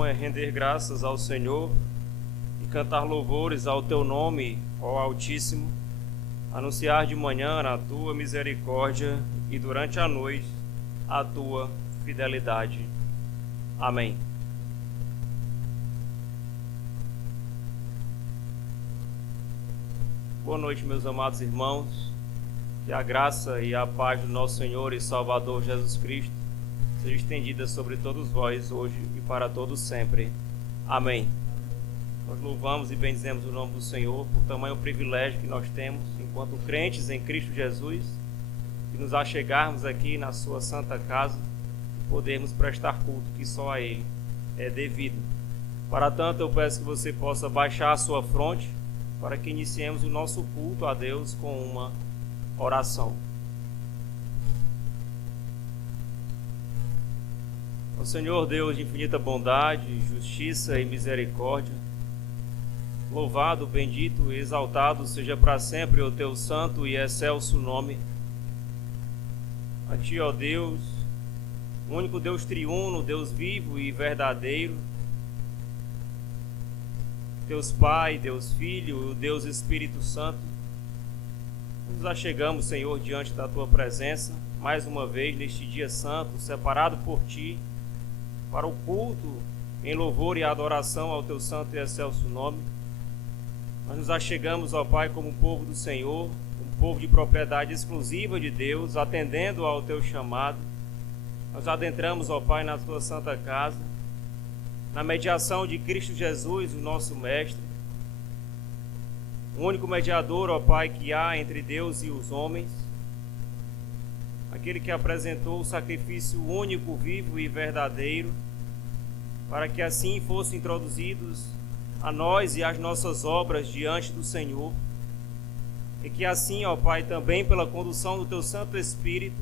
bom é render graças ao Senhor e cantar louvores ao teu nome, ó Altíssimo, anunciar de manhã a tua misericórdia e durante a noite a tua fidelidade. Amém. Boa noite, meus amados irmãos. Que a graça e a paz do nosso Senhor e Salvador Jesus Cristo seja estendida sobre todos vós hoje e para todos sempre. Amém. Nós louvamos e bendizemos o nome do Senhor por tamanho privilégio que nós temos, enquanto crentes em Cristo Jesus, de nos achegarmos aqui na sua santa casa e podermos prestar culto que só a Ele é devido. Para tanto, eu peço que você possa baixar a sua fronte para que iniciemos o nosso culto a Deus com uma oração. Ó Senhor Deus de infinita bondade, justiça e misericórdia, louvado, bendito e exaltado seja para sempre o teu santo e excelso nome. A ti, ó Deus, o único Deus triuno, Deus vivo e verdadeiro, Deus Pai, Deus Filho, Deus Espírito Santo, nos achegamos, Senhor, diante da tua presença, mais uma vez neste dia santo, separado por ti, para o culto em louvor e adoração ao teu santo e excelso nome. Nós nos achegamos, ó Pai, como povo do Senhor, como povo de propriedade exclusiva de Deus, atendendo ao teu chamado. Nós adentramos, ó Pai, na tua santa casa, na mediação de Cristo Jesus, o nosso Mestre, o único mediador, ó Pai, que há entre Deus e os homens, aquele que apresentou o sacrifício único, vivo e verdadeiro, para que assim fossem introduzidos a nós e as nossas obras diante do Senhor, e que assim, ó Pai, também pela condução do Teu Santo Espírito,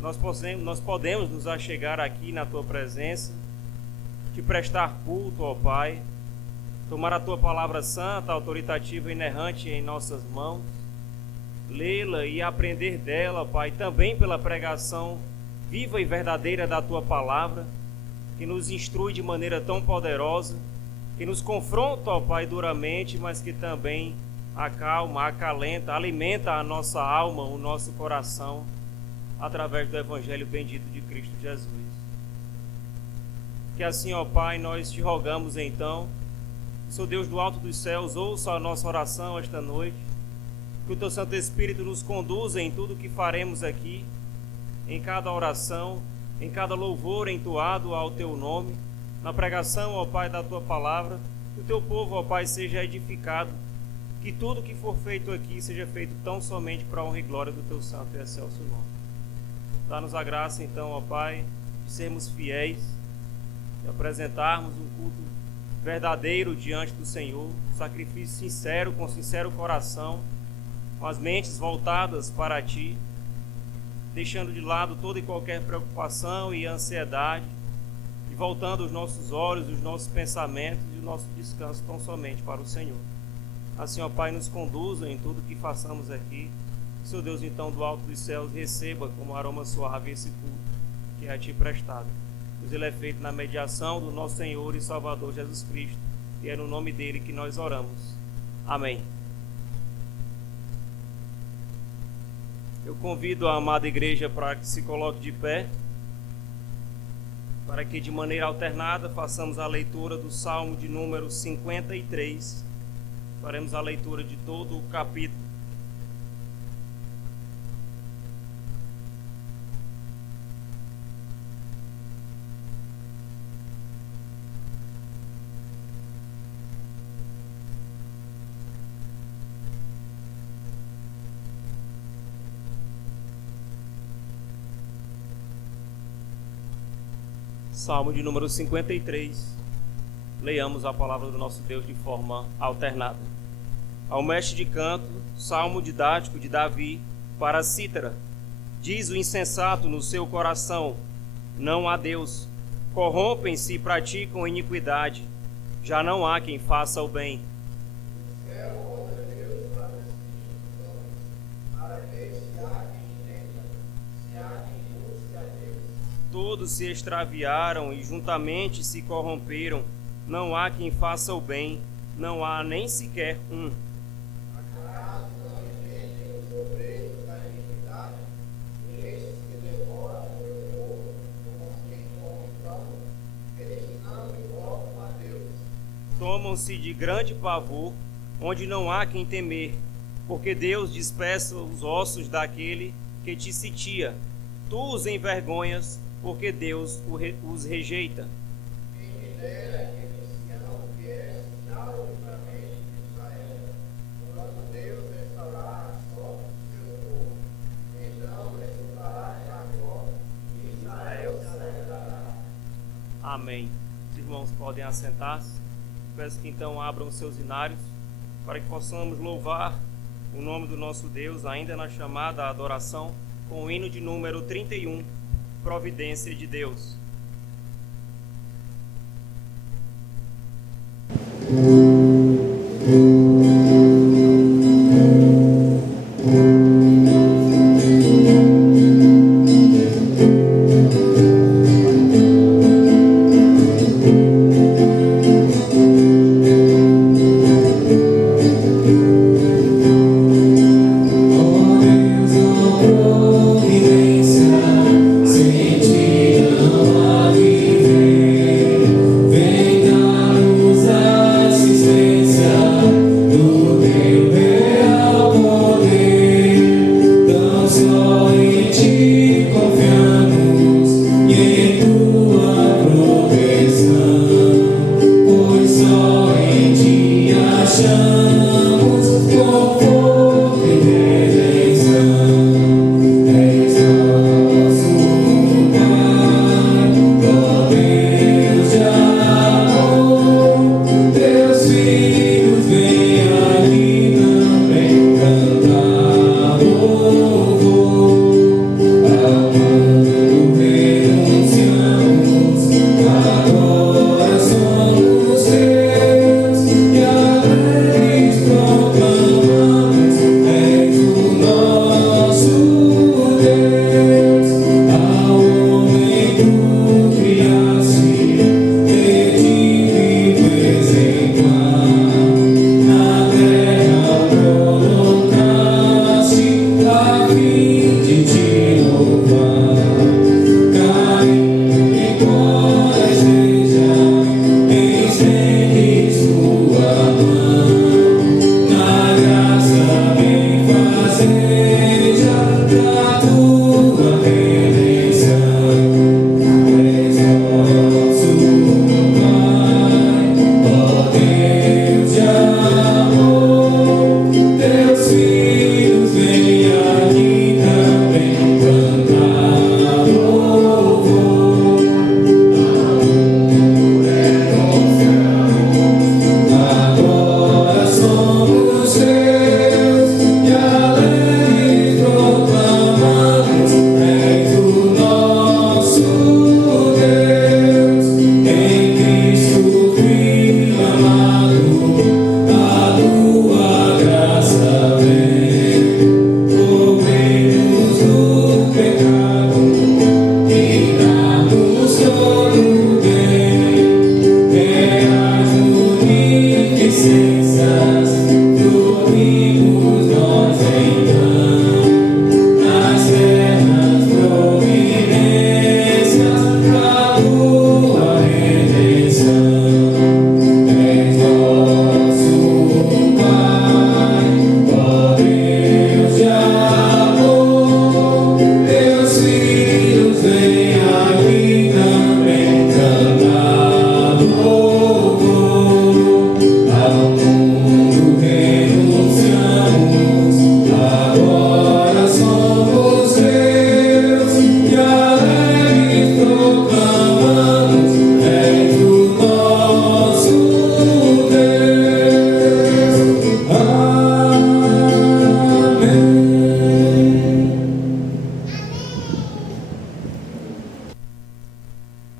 nós podemos nos achegar aqui na Tua presença, te prestar culto, ó Pai, tomar a Tua palavra santa, autoritativa e inerrante em nossas mãos, lê-la e aprender dela, Pai, também pela pregação viva e verdadeira da Tua palavra, que nos instrui de maneira tão poderosa, que nos confronta, ó Pai, duramente, mas que também acalma, acalenta, alimenta a nossa alma, o nosso coração, através do Evangelho bendito de Cristo Jesus. Que assim, ó Pai, nós te rogamos então, que o Deus do alto dos céus ouça a nossa oração esta noite, que o Teu Santo Espírito nos conduza em tudo o que faremos aqui, em cada oração, em cada louvor entoado ao Teu nome, na pregação, ó Pai, da Tua palavra, que o Teu povo, ó Pai, seja edificado, que tudo que for feito aqui seja feito tão somente para a honra e glória do Teu santo e excelso nome. Dá-nos a graça então, ó Pai, de sermos fiéis, de apresentarmos um culto verdadeiro diante do Senhor, um sacrifício sincero, com sincero coração, com as mentes voltadas para Ti, deixando de lado toda e qualquer preocupação e ansiedade, e voltando os nossos olhos, os nossos pensamentos e o nosso descanso tão somente para o Senhor. Assim, ó Pai, nos conduza em tudo que façamos aqui. Que seu Deus, então, do alto dos céus, receba como aroma suave esse culto que é a Ti prestado. Pois ele é feito na mediação do nosso Senhor e Salvador Jesus Cristo, e é no nome dele que nós oramos. Amém. Eu convido a amada igreja para que se coloque de pé, para que de maneira alternada façamos a leitura do Salmo de número 53. Faremos a leitura de todo o capítulo. Salmo de número 53. Leiamos a palavra do nosso Deus de forma alternada. Ao mestre de canto, salmo didático de Davi para a cítara. Diz o insensato no seu coração: não há Deus. Corrompem-se e praticam iniquidade. Já não há quem faça o bem. todos se extraviaram e juntamente se corromperam. Não há quem faça o bem, não há nem sequer um. Acaso não entendem os obreiros da iniquidade, e estes que devoram o meu povo, como quem come pão, eles não invocam a Deus. Tomam-se de grande pavor, onde não há quem temer, porque Deus dispersa os ossos daquele que te sitia. Tu os envergonhas, porque Deus os rejeita. Quem me dera que de Sião viesse já o livramento de Israel, quando Deus restaurar a sorte do seu povo, então resultará Jacó e Israel se alegrará. Amém. Os irmãos podem assentar-se. Peço que então abram seus inários para que possamos louvar o nome do nosso Deus, ainda na chamada adoração, com o hino de número 31, Providência de Deus.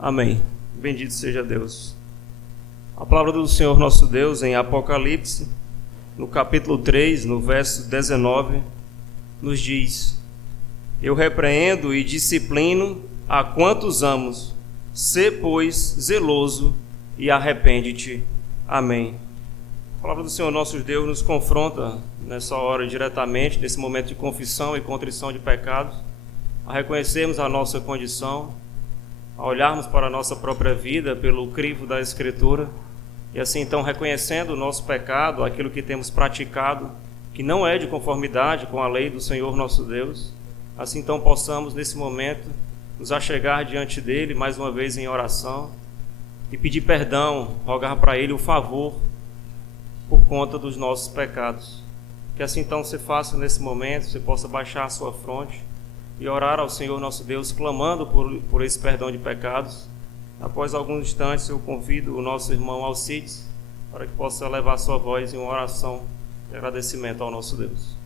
Amém. Bendito seja Deus. A palavra do Senhor nosso Deus em Apocalipse, no capítulo 3, no verso 19, nos diz: Eu repreendo e disciplino a quantos amos. Sê, pois, zeloso e arrepende-te. Amém. A palavra do Senhor nosso Deus nos confronta nessa hora diretamente, nesse momento de confissão e contrição de pecados, a reconhecermos a nossa condição, a olharmos para a nossa própria vida pelo crivo da Escritura, e assim então reconhecendo o nosso pecado, aquilo que temos praticado, que não é de conformidade com a lei do Senhor nosso Deus, assim então possamos nesse momento nos achegar diante dele mais uma vez em oração e pedir perdão, rogar para ele o favor por conta dos nossos pecados. Que assim então você faça nesse momento, você possa baixar a sua fronte e orar ao Senhor nosso Deus, clamando por esse perdão de pecados. Após alguns instantes eu convido o nosso irmão Alcides para que possa levar sua voz em uma oração de agradecimento ao nosso Deus.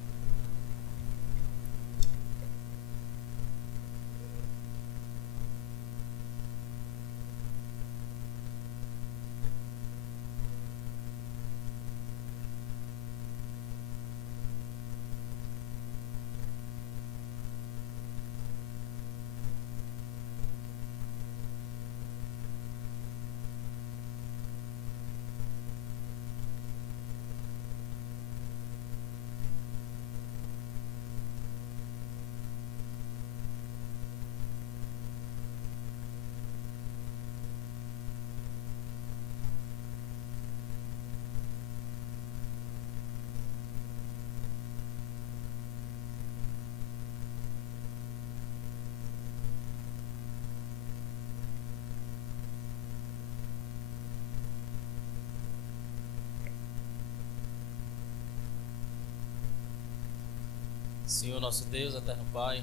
Senhor nosso Deus, eterno Pai,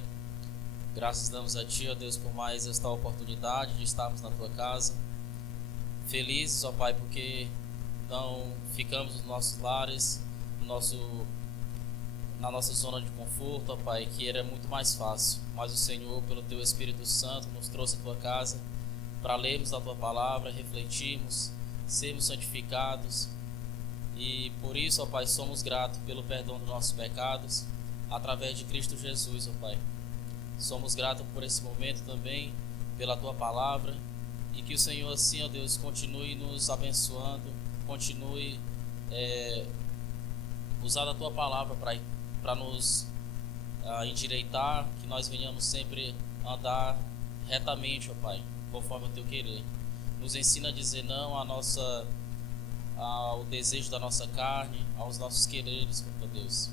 graças damos a Ti, ó Deus, por mais esta oportunidade de estarmos na Tua casa. Felizes, ó Pai, porque não ficamos nos nossos lares, na nossa zona de conforto, ó Pai, que era muito mais fácil. Mas o Senhor, pelo Teu Espírito Santo, nos trouxe a Tua casa para lermos a Tua palavra, refletirmos, sermos santificados. E por isso, ó Pai, somos gratos pelo perdão dos nossos pecados, através de Cristo Jesus, ó Pai. Somos gratos por esse momento também, pela Tua palavra, e que o Senhor, assim, ó Deus, continue nos abençoando, continue usar a Tua palavra para nos endireitar, que nós venhamos sempre andar retamente, ó Pai, conforme o Teu querer. Nos ensina a dizer não ao desejo da nossa carne, aos nossos quereres, ó Deus.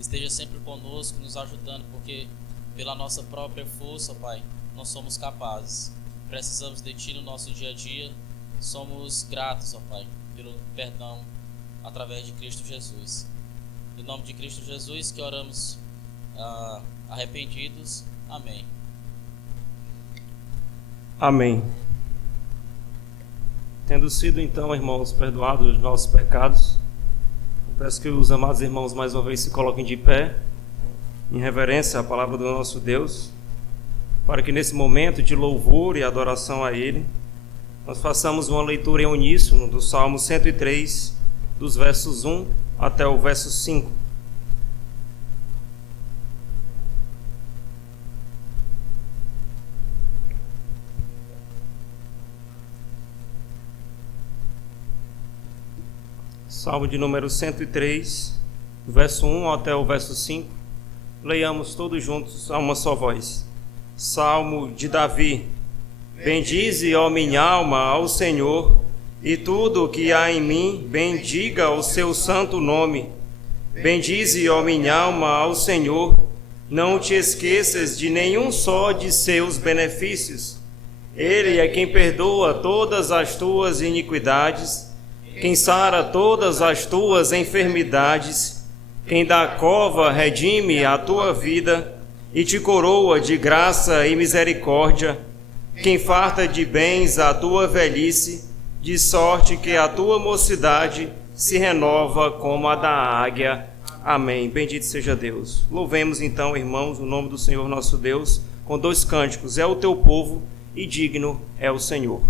Esteja sempre conosco, nos ajudando, porque pela nossa própria força, Pai, não somos capazes. Precisamos de Ti no nosso dia a dia. Somos gratos, ó Pai, pelo perdão através de Cristo Jesus. Em nome de Cristo Jesus que oramos arrependidos. Amém. Amém. Tendo sido então, irmãos, perdoados os nossos pecados, peço que os amados irmãos mais uma vez se coloquem de pé, em reverência à palavra do nosso Deus, para que nesse momento de louvor e adoração a Ele, nós façamos uma leitura em uníssono do Salmo 103, dos versos 1 até o verso 5. Salmo de número 103, verso 1 até o verso 5. Leiamos todos juntos a uma só voz. Salmo de Davi. Bendize, ó minha alma, ao Senhor, e tudo o que há em mim, bendiga o seu santo nome. Bendize, ó minha alma, ao Senhor, não te esqueças de nenhum só de seus benefícios. Ele é quem perdoa todas as tuas iniquidades, quem sara todas as tuas enfermidades, quem da cova redime a tua vida e te coroa de graça e misericórdia, quem farta de bens a tua velhice, de sorte que a tua mocidade se renova como a da águia. Amém. Bendito seja Deus. Louvemos então, irmãos, o nome do Senhor nosso Deus, com 2 cânticos. É o teu povo e digno é o Senhor.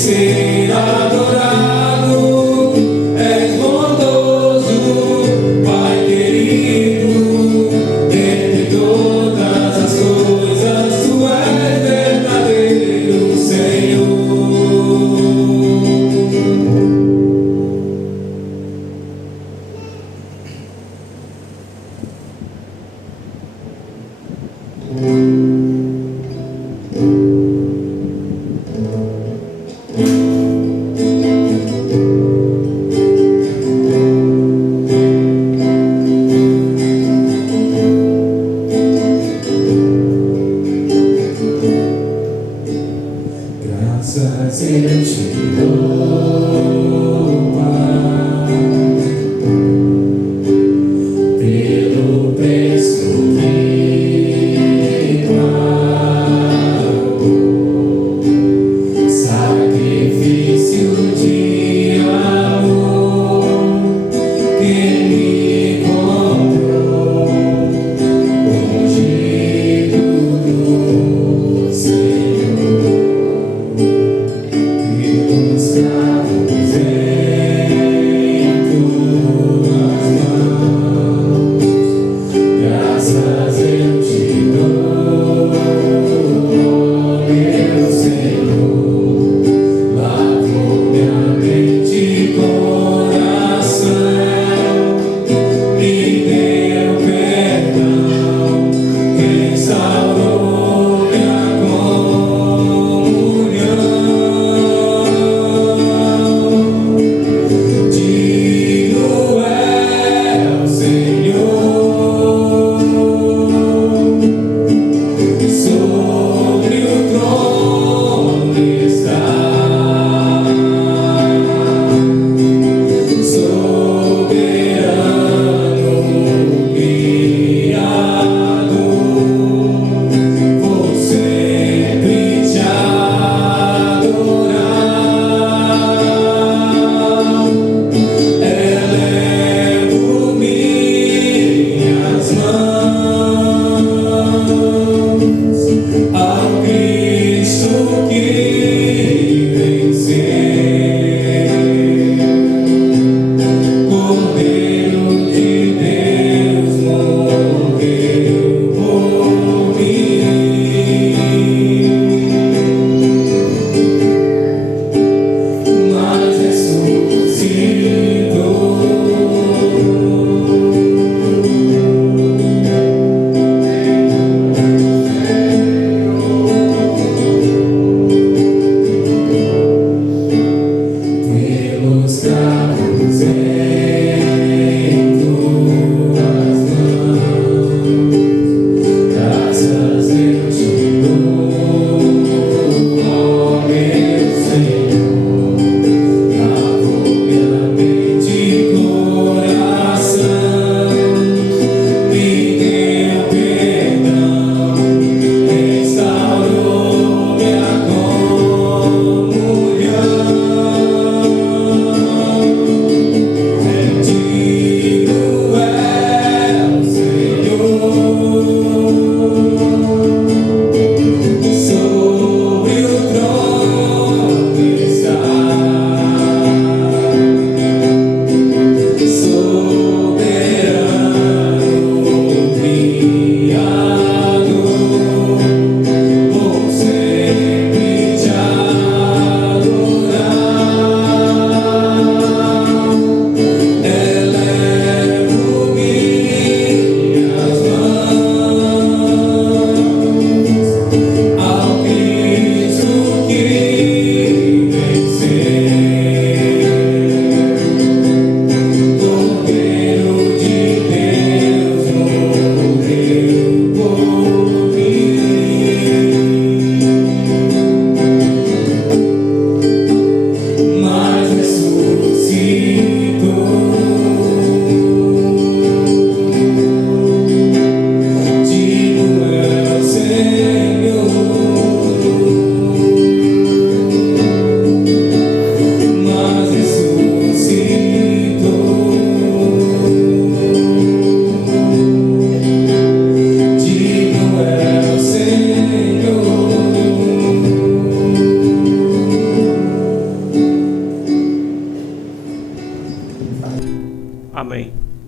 ser adorado. És bondoso, Pai querido, dentre todas as coisas, Tu és verdadeiro, Senhor. Graças eu te dou, Pai, pelo preço que pagou, sacrifício de amor que me comprou, ungido do Senhor. Pelos cravos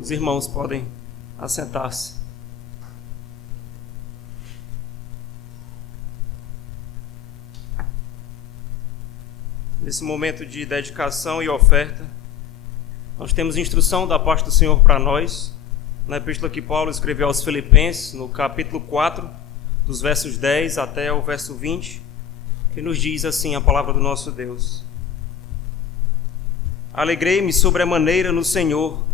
Os irmãos podem assentar-se. Nesse momento de dedicação e oferta, nós temos instrução da parte do Senhor para nós, na epístola que Paulo escreveu aos Filipenses, no capítulo 4, dos versos 10 até o verso 20, que nos diz assim a palavra do nosso Deus: Alegrei-me sobremaneira no Senhor,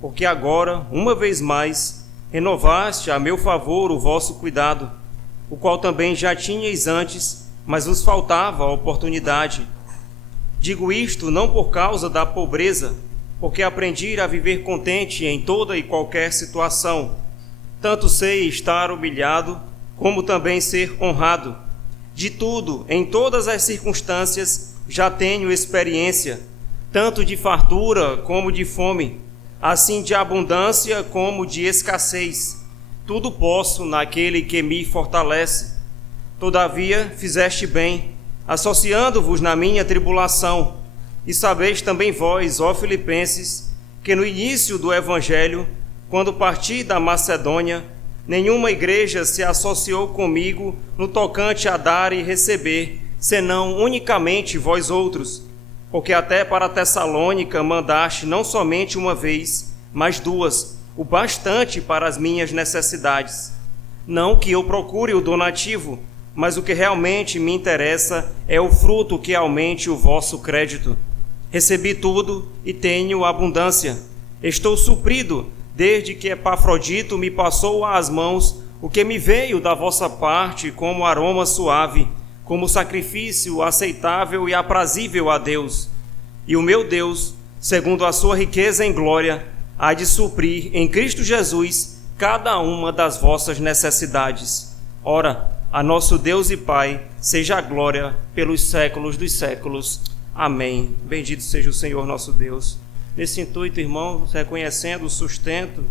porque agora, uma vez mais, renovaste a meu favor o vosso cuidado, o qual também já tinhais antes, mas vos faltava a oportunidade. Digo isto não por causa da pobreza, porque aprendi a viver contente em toda e qualquer situação. Tanto sei estar humilhado, como também ser honrado. De tudo, em todas as circunstâncias, já tenho experiência, tanto de fartura como de fome, assim de abundância como de escassez. Tudo posso naquele que me fortalece. Todavia, fizeste bem, associando-vos na minha tribulação. E sabeis também vós, ó Filipenses, que no início do Evangelho, quando parti da Macedônia, nenhuma igreja se associou comigo no tocante a dar e receber, senão unicamente vós outros, porque até para Tessalônica mandaste não somente uma vez, mas duas, o bastante para as minhas necessidades. Não que eu procure o donativo, mas o que realmente me interessa é o fruto que aumente o vosso crédito. Recebi tudo e tenho abundância. Estou suprido, desde que Epafrodito me passou às mãos o que me veio da vossa parte como aroma suave, como sacrifício aceitável e aprazível a Deus. E o meu Deus, segundo a sua riqueza em glória, há de suprir em Cristo Jesus cada uma das vossas necessidades. Ora, a nosso Deus e Pai seja a glória pelos séculos dos séculos. Amém. Bendito seja o Senhor nosso Deus. Nesse intuito, irmãos, reconhecendo o sustento,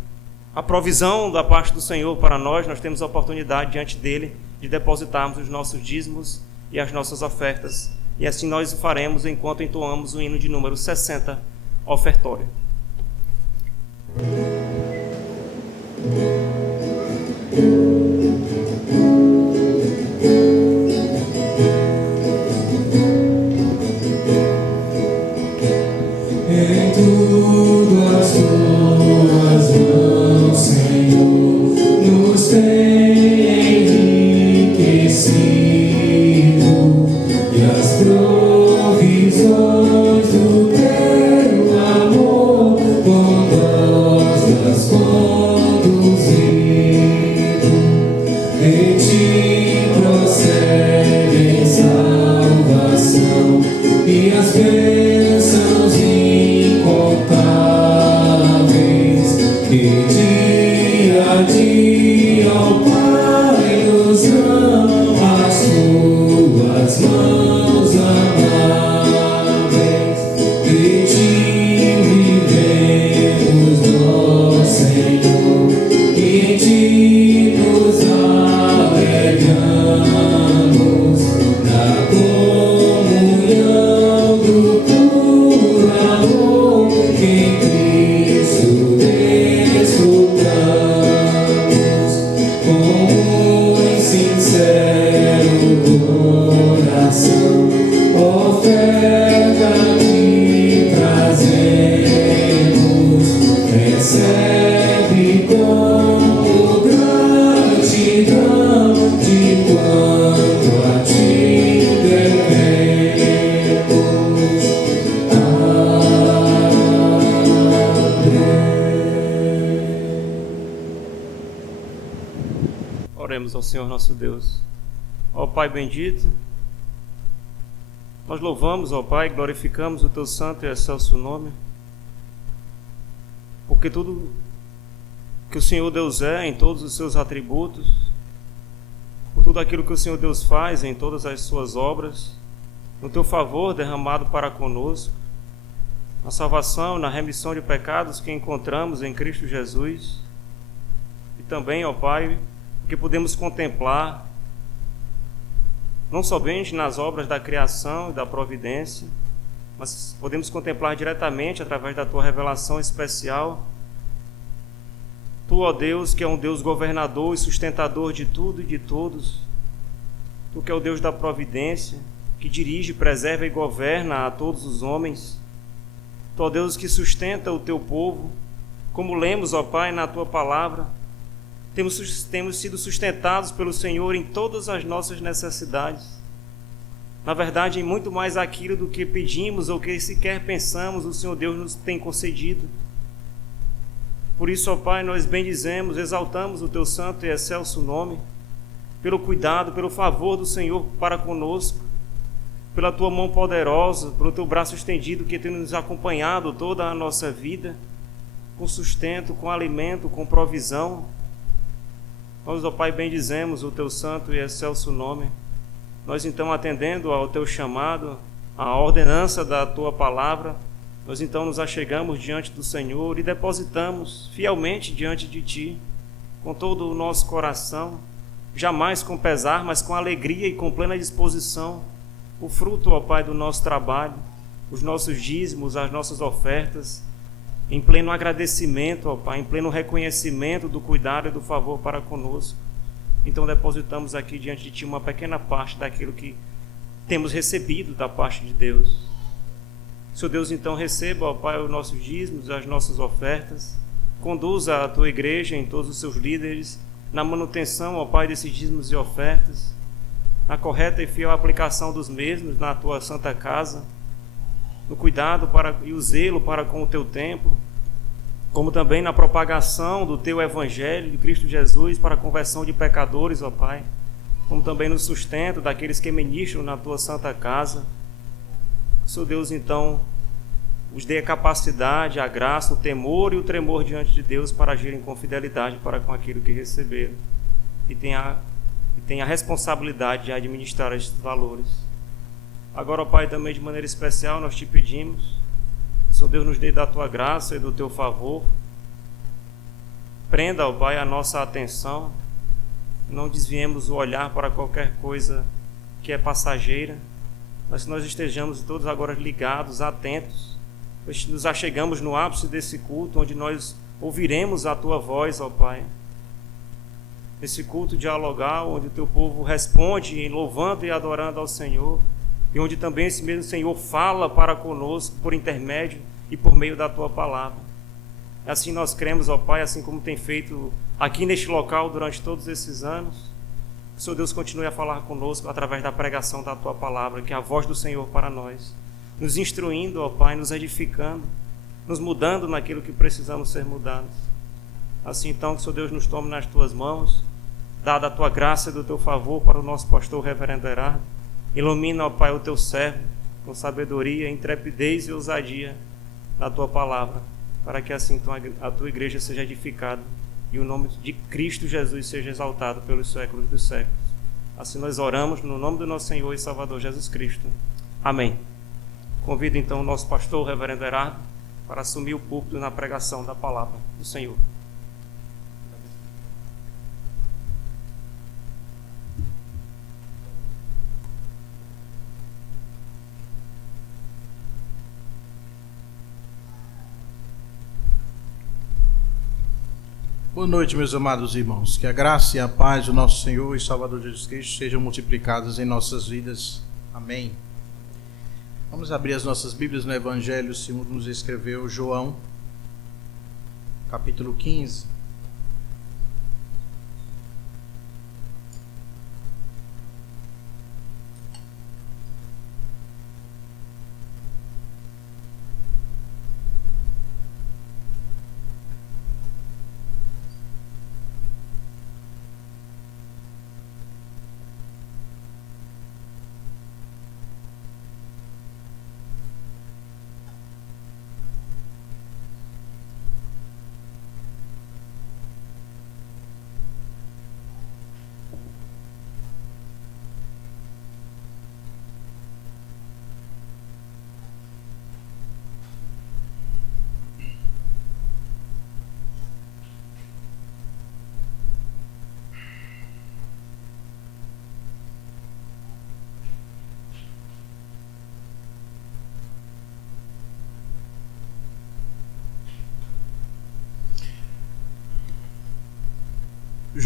a provisão da parte do Senhor para nós temos a oportunidade diante dele de depositarmos os nossos dízimos e as nossas ofertas. E assim nós o faremos enquanto entoamos o hino de número 60, ofertório. Em tudo as tuas mãos, Senhor, nos tem enriquecido, e as provisões do teu amor com nós nas conduzido. De ti procedem salvação e as bênçãos incontáveis, que dia a dia, ó Pai, nos dão as tuas mãos amáveis. De ti vivemos, ó Senhor, e em ti nos alegramos na comunhão do puro amor que em Cristo desfrutamos. Com um sincero coração, oferta que trazemos, recebe com gratidão de quanto a ti devemos. Oremos ao Senhor nosso Deus. Ó Pai bendito, nós louvamos, ó Pai, glorificamos o teu santo e excelso nome, porque tudo que o Senhor Deus é em todos os seus atributos, por tudo aquilo que o Senhor Deus faz em todas as suas obras, no teu favor derramado para conosco, na salvação, na remissão de pecados que encontramos em Cristo Jesus, e também, ó Pai, porque podemos contemplar não somente nas obras da criação e da providência, mas podemos contemplar diretamente através da tua revelação especial Tu, ó Deus, que é um Deus governador e sustentador de tudo e de todos, Tu que é o Deus da providência, que dirige, preserva e governa a todos os homens, Tu, ó Deus, que sustenta o Teu povo, como lemos, ó Pai, na Tua palavra, temos sido sustentados pelo Senhor em todas as nossas necessidades. Na verdade, em muito mais aquilo do que pedimos ou que sequer pensamos, o Senhor Deus nos tem concedido. Por isso, ó Pai, nós bendizemos, exaltamos o Teu santo e excelso nome, pelo cuidado, pelo favor do Senhor para conosco, pela Tua mão poderosa, pelo Teu braço estendido que tem nos acompanhado toda a nossa vida, com sustento, com alimento, com provisão. Nós, ó Pai, bendizemos o Teu santo e excelso nome. Nós, então, atendendo ao Teu chamado, à ordenança da Tua palavra, nós, então, nos achegamos diante do Senhor e depositamos fielmente diante de Ti, com todo o nosso coração, jamais com pesar, mas com alegria e com plena disposição, o fruto, ó Pai, do nosso trabalho, os nossos dízimos, as nossas ofertas, em pleno agradecimento, ó Pai, em pleno reconhecimento do cuidado e do favor para conosco. Então depositamos aqui diante de Ti uma pequena parte daquilo que temos recebido da parte de Deus. Senhor Deus, então receba, ó Pai, os nossos dízimos, as nossas ofertas, conduza a Tua igreja em todos os seus líderes na manutenção, ó Pai, desses dízimos e ofertas, na correta e fiel aplicação dos mesmos na Tua santa casa, no cuidado e o zelo para com o Teu templo, como também na propagação do Teu Evangelho de Cristo Jesus para a conversão de pecadores, ó Pai, como também no sustento daqueles que ministram na Tua santa casa. Senhor Deus, então, os dê a capacidade, a graça, o temor e o tremor diante de Deus para agirem com fidelidade para com aquilo que receberam e tenha a responsabilidade de administrar estes valores. Agora, ó Pai, também de maneira especial nós Te pedimos, Senhor Deus, nos dê da Tua graça e do Teu favor. Prenda, ó Pai, a nossa atenção. Não desviemos o olhar para qualquer coisa que é passageira, mas que nós estejamos todos agora ligados, atentos. Nos achegamos no ápice desse culto, onde nós ouviremos a Tua voz, ó Pai. Esse culto dialogal, onde o Teu povo responde louvando e adorando ao Senhor, e onde também esse mesmo Senhor fala para conosco por intermédio e por meio da Tua palavra. Assim nós cremos, ó Pai, assim como tem feito aqui neste local durante todos esses anos, que o Senhor Deus continue a falar conosco através da pregação da Tua palavra, que é a voz do Senhor para nós, nos instruindo, ó Pai, nos edificando, nos mudando naquilo que precisamos ser mudados. Assim então, que o Senhor Deus nos tome nas Tuas mãos, dada a Tua graça e do Teu favor para o nosso pastor reverendo Herardo. Ilumina, ó Pai, o Teu servo com sabedoria, intrepidez e ousadia na Tua palavra, para que assim então a Tua igreja seja edificada e o nome de Cristo Jesus seja exaltado pelos séculos dos séculos. Assim nós oramos no nome do nosso Senhor e Salvador Jesus Cristo. Amém. Convido então o nosso pastor, o reverendo Herardo, para assumir o púlpito na pregação da palavra do Senhor. Boa noite, meus amados irmãos. Que a graça e a paz do nosso Senhor e Salvador Jesus Cristo sejam multiplicadas em nossas vidas. Amém. Vamos abrir as nossas Bíblias no Evangelho segundo nos escreveu João, capítulo 15.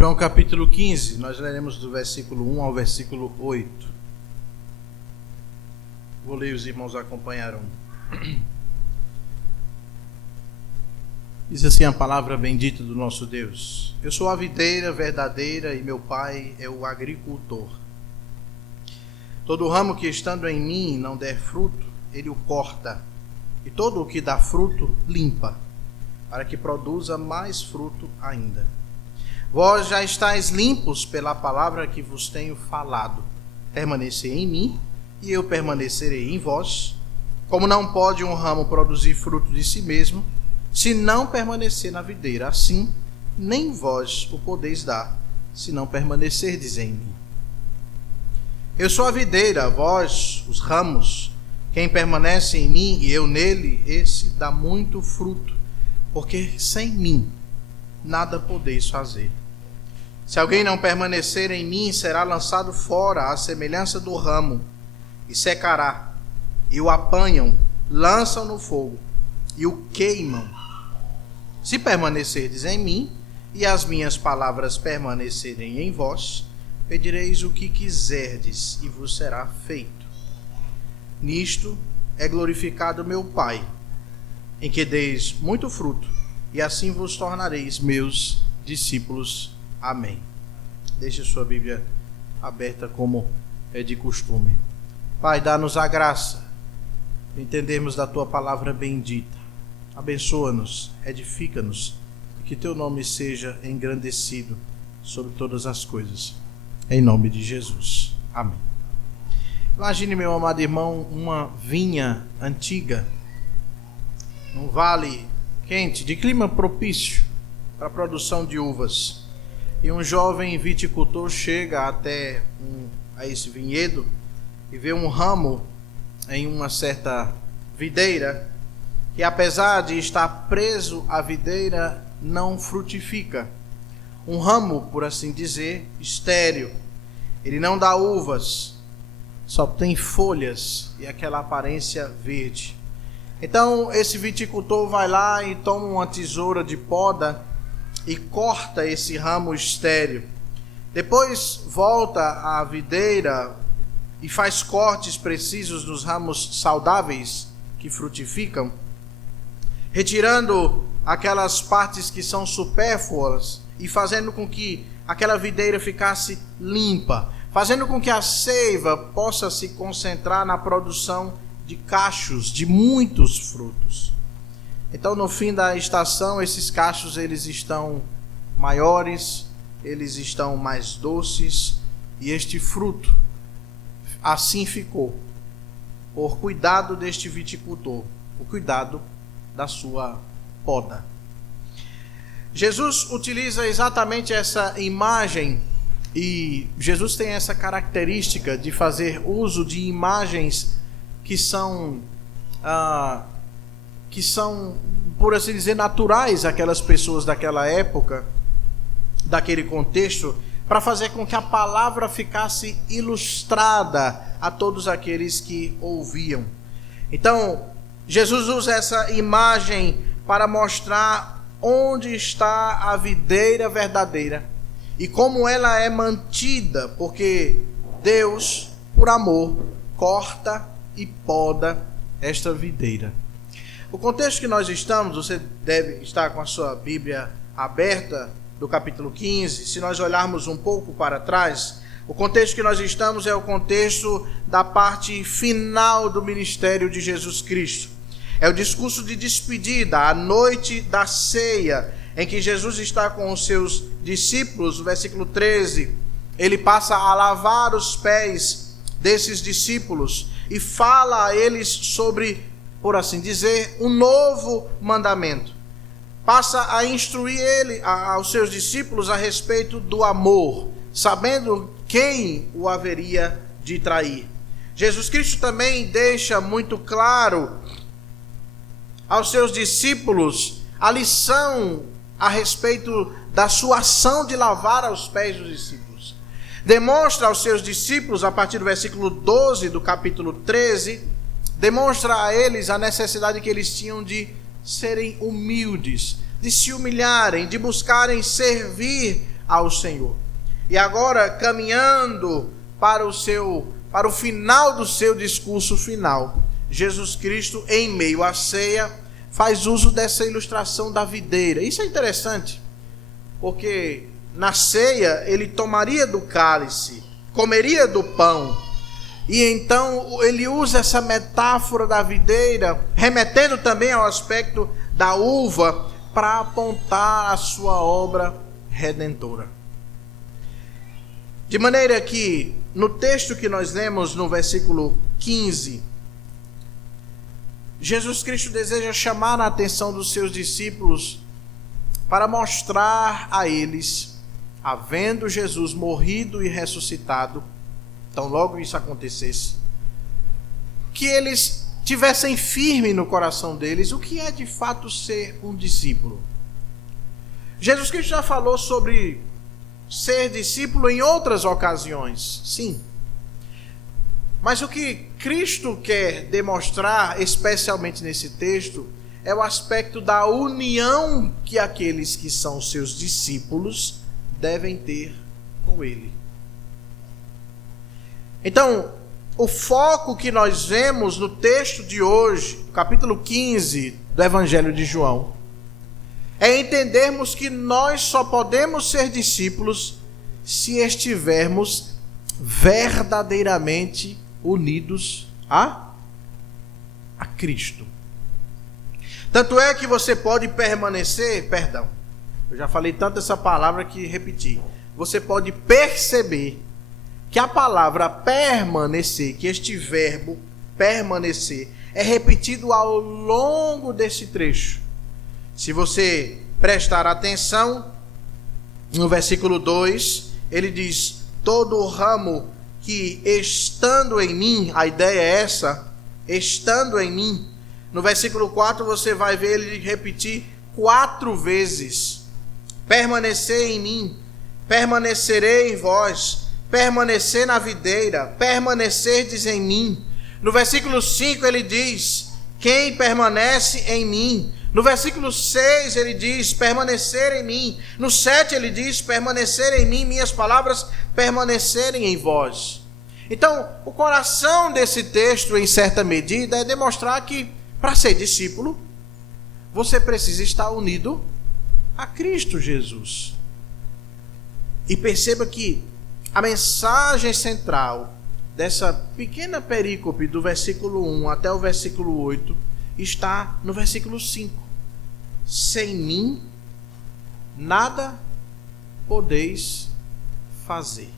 João capítulo 15, nós leremos do versículo 1 ao versículo 8. Vou ler, os irmãos acompanharão. Diz assim a palavra bendita do nosso Deus: Eu sou a videira verdadeira e meu pai é o agricultor. Todo ramo que estando em mim não der fruto, ele o corta, e todo o que dá fruto, limpa, para que produza mais fruto ainda. Vós já estáis limpos pela palavra que vos tenho falado. Permanecei em mim, e eu permanecerei em vós. Como não pode um ramo produzir fruto de si mesmo, se não permanecer na videira, assim nem vós o podeis dar, se não permanecerdes em mim. Eu sou a videira, vós os ramos. Quem permanece em mim e eu nele, esse dá muito fruto, porque sem mim nada podeis fazer. Se alguém não permanecer em mim, será lançado fora à semelhança do ramo, e secará, e o apanham, lançam no fogo, e o queimam. Se permanecerdes em mim, e as minhas palavras permanecerem em vós, pedireis o que quiserdes, e vos será feito. Nisto é glorificado meu Pai, em que deis muito fruto, e assim vos tornareis meus discípulos. Amém. Deixe sua Bíblia aberta como é de costume. Pai, dá-nos a graça de entendermos da tua palavra bendita. Abençoa-nos, edifica-nos, e que teu nome seja engrandecido sobre todas as coisas. Em nome de Jesus. Amém. Imagine, meu amado irmão, uma vinha antiga, num vale quente, de clima propício para a produção de uvas. E um jovem viticultor chega até a esse vinhedo e vê um ramo em uma certa videira, que apesar de estar preso à videira, não frutifica. Um ramo, por assim dizer, estéril. Ele não dá uvas, só tem folhas e aquela aparência verde. Então esse viticultor vai lá e toma uma tesoura de poda e corta esse ramo estéril. Depois volta à videira e faz cortes precisos nos ramos saudáveis que frutificam, retirando aquelas partes que são supérfluas e fazendo com que aquela videira ficasse limpa, fazendo com que a seiva possa se concentrar na produção de cachos, de muitos frutos. Então, no fim da estação, esses cachos eles estão maiores, eles estão mais doces, e este fruto assim ficou, por cuidado deste viticultor, o cuidado da sua poda. Jesus utiliza exatamente essa imagem, e Jesus tem essa característica de fazer uso de imagens que são, por assim dizer, naturais àquelas pessoas daquela época, daquele contexto, para fazer com que a palavra ficasse ilustrada a todos aqueles que ouviam. Então, Jesus usa essa imagem para mostrar onde está a videira verdadeira e como ela é mantida, porque Deus, por amor, corta e poda esta videira. O contexto que nós estamos, você deve estar com a sua Bíblia aberta, do capítulo 15. Se nós olharmos um pouco para trás, o contexto que nós estamos é o contexto da parte final do ministério de Jesus Cristo. É o discurso de despedida, a noite da ceia, em que Jesus está com os seus discípulos. No versículo 13, ele passa a lavar os pés desses discípulos e fala a eles sobre, por assim dizer, um novo mandamento. Passa a instruir aos seus discípulos a respeito do amor, sabendo quem o haveria de trair. Jesus Cristo também deixa muito claro aos seus discípulos a lição a respeito da sua ação de lavar aos pés dos discípulos. Demonstra aos seus discípulos, a partir do versículo 12 do capítulo 13, demonstra a eles a necessidade que eles tinham de serem humildes, de se humilharem, de buscarem servir ao Senhor. E agora, caminhando para o final do seu discurso final, Jesus Cristo, em meio à ceia, faz uso dessa ilustração da videira. Isso é interessante, porque na ceia ele tomaria do cálice, comeria do pão, e então ele usa essa metáfora da videira, remetendo também ao aspecto da uva, para apontar a sua obra redentora. De maneira que, no texto que nós lemos no versículo 15, Jesus Cristo deseja chamar a atenção dos seus discípulos para mostrar a eles, havendo Jesus morrido e ressuscitado, então logo isso acontecesse, que eles tivessem firme no coração deles o que é de fato ser um discípulo. Jesus Cristo já falou sobre ser discípulo em outras ocasiões, sim. Mas o que Cristo quer demonstrar, especialmente nesse texto, é o aspecto da união que aqueles que são seus discípulos devem ter com Ele. Então, o foco que nós vemos no texto de hoje, capítulo 15 do Evangelho de João, é entendermos que nós só podemos ser discípulos se estivermos verdadeiramente unidos a Cristo. Tanto é que você pode permanecer, eu já falei tanto essa palavra que repeti. Você pode perceber que a palavra permanecer, que este verbo permanecer, é repetido ao longo desse trecho. Se você prestar atenção, no versículo 2, ele diz: todo ramo que estando em mim, a ideia é essa, estando em mim. No versículo 4 você vai ver ele repetir 4 vezes: permanecer em mim, permanecerei em vós, permanecer na videira, permanecerdes em mim. No versículo 5 ele diz: quem permanece em mim. No versículo 6 ele diz: permanecer em mim. No 7 ele diz: permanecer em mim, minhas palavras permanecerem em vós. Então, o coração desse texto, em certa medida, é demonstrar que, para ser discípulo, você precisa estar unido a Cristo Jesus. E perceba que a mensagem central dessa pequena perícope do versículo 1 até o versículo 8 está no versículo 5. Sem mim, nada podeis fazer.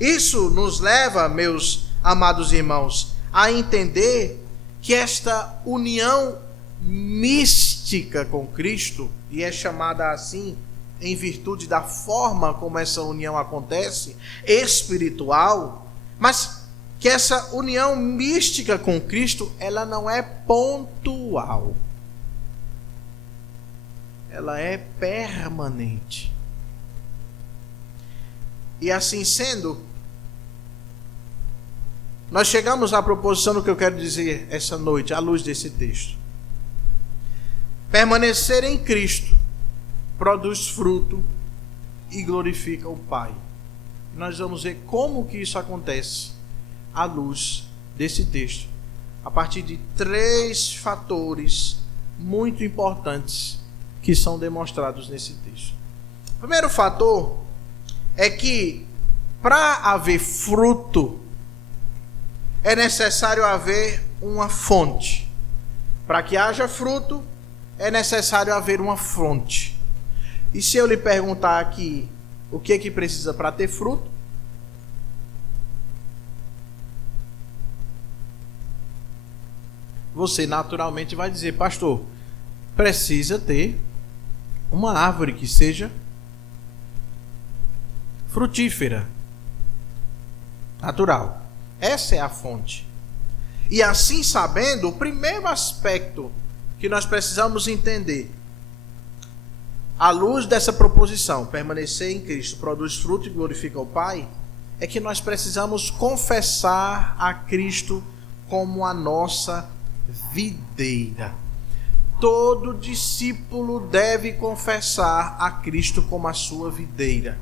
Isso nos leva, meus amados irmãos, a entender que esta união mística com Cristo, e é chamada assim em virtude da forma como essa união acontece, espiritual, mas que essa união mística com Cristo, ela não é pontual. Ela é permanente. E assim sendo, nós chegamos à proposição do que eu quero dizer essa noite, à luz desse texto. Permanecer em Cristo produz fruto e glorifica o Pai. Nós vamos ver como que isso acontece à luz desse texto, a partir de 3 fatores muito importantes que são demonstrados nesse texto. O primeiro fator é que, para haver fruto, é necessário haver uma fonte. Para que haja fruto, é necessário haver uma fonte. E se eu lhe perguntar aqui o que é que precisa para ter fruto, você naturalmente vai dizer: pastor, precisa ter uma árvore que seja frutífera, natural. Essa é a fonte. E assim sabendo, o primeiro aspecto que nós precisamos entender, à luz dessa proposição, permanecer em Cristo produz fruto e glorifica o Pai, é que nós precisamos confessar a Cristo como a nossa videira. todo discípulo deve confessar a Cristo como a sua videira.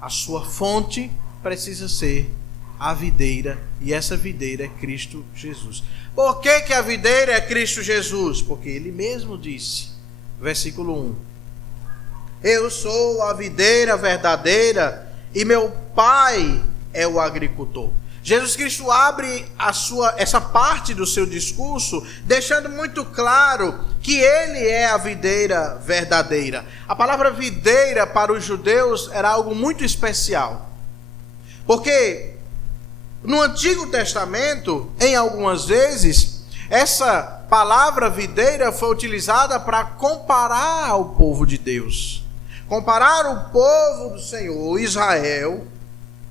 A sua fonte precisa ser a videira, e essa videira é Cristo Jesus. Por que a videira é Cristo Jesus? Porque ele mesmo disse, versículo 1: eu sou a videira verdadeira e meu Pai é o agricultor. Jesus Cristo abre essa parte do seu discurso deixando muito claro que ele é a videira verdadeira. A palavra videira para os judeus era algo muito especial, porque no Antigo Testamento, em algumas vezes, essa palavra videira foi utilizada para comparar o povo de Deus, comparar o povo do Senhor, Israel,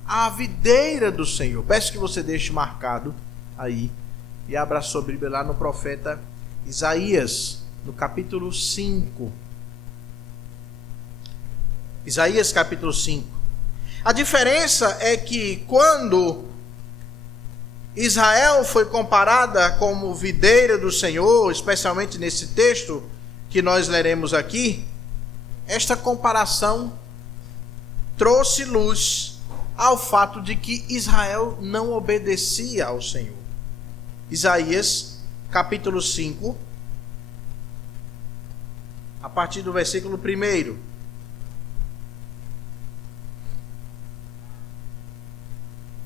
a videira do Senhor. Peço que você deixe marcado aí e abra a sua Bíblia lá no profeta Isaías, no capítulo 5. Isaías capítulo 5. A diferença é que quando Israel foi comparada como videira do Senhor, especialmente nesse texto que nós leremos aqui, esta comparação trouxe luz ao fato de que Israel não obedecia ao Senhor. Isaías, capítulo 5, a partir do versículo 1.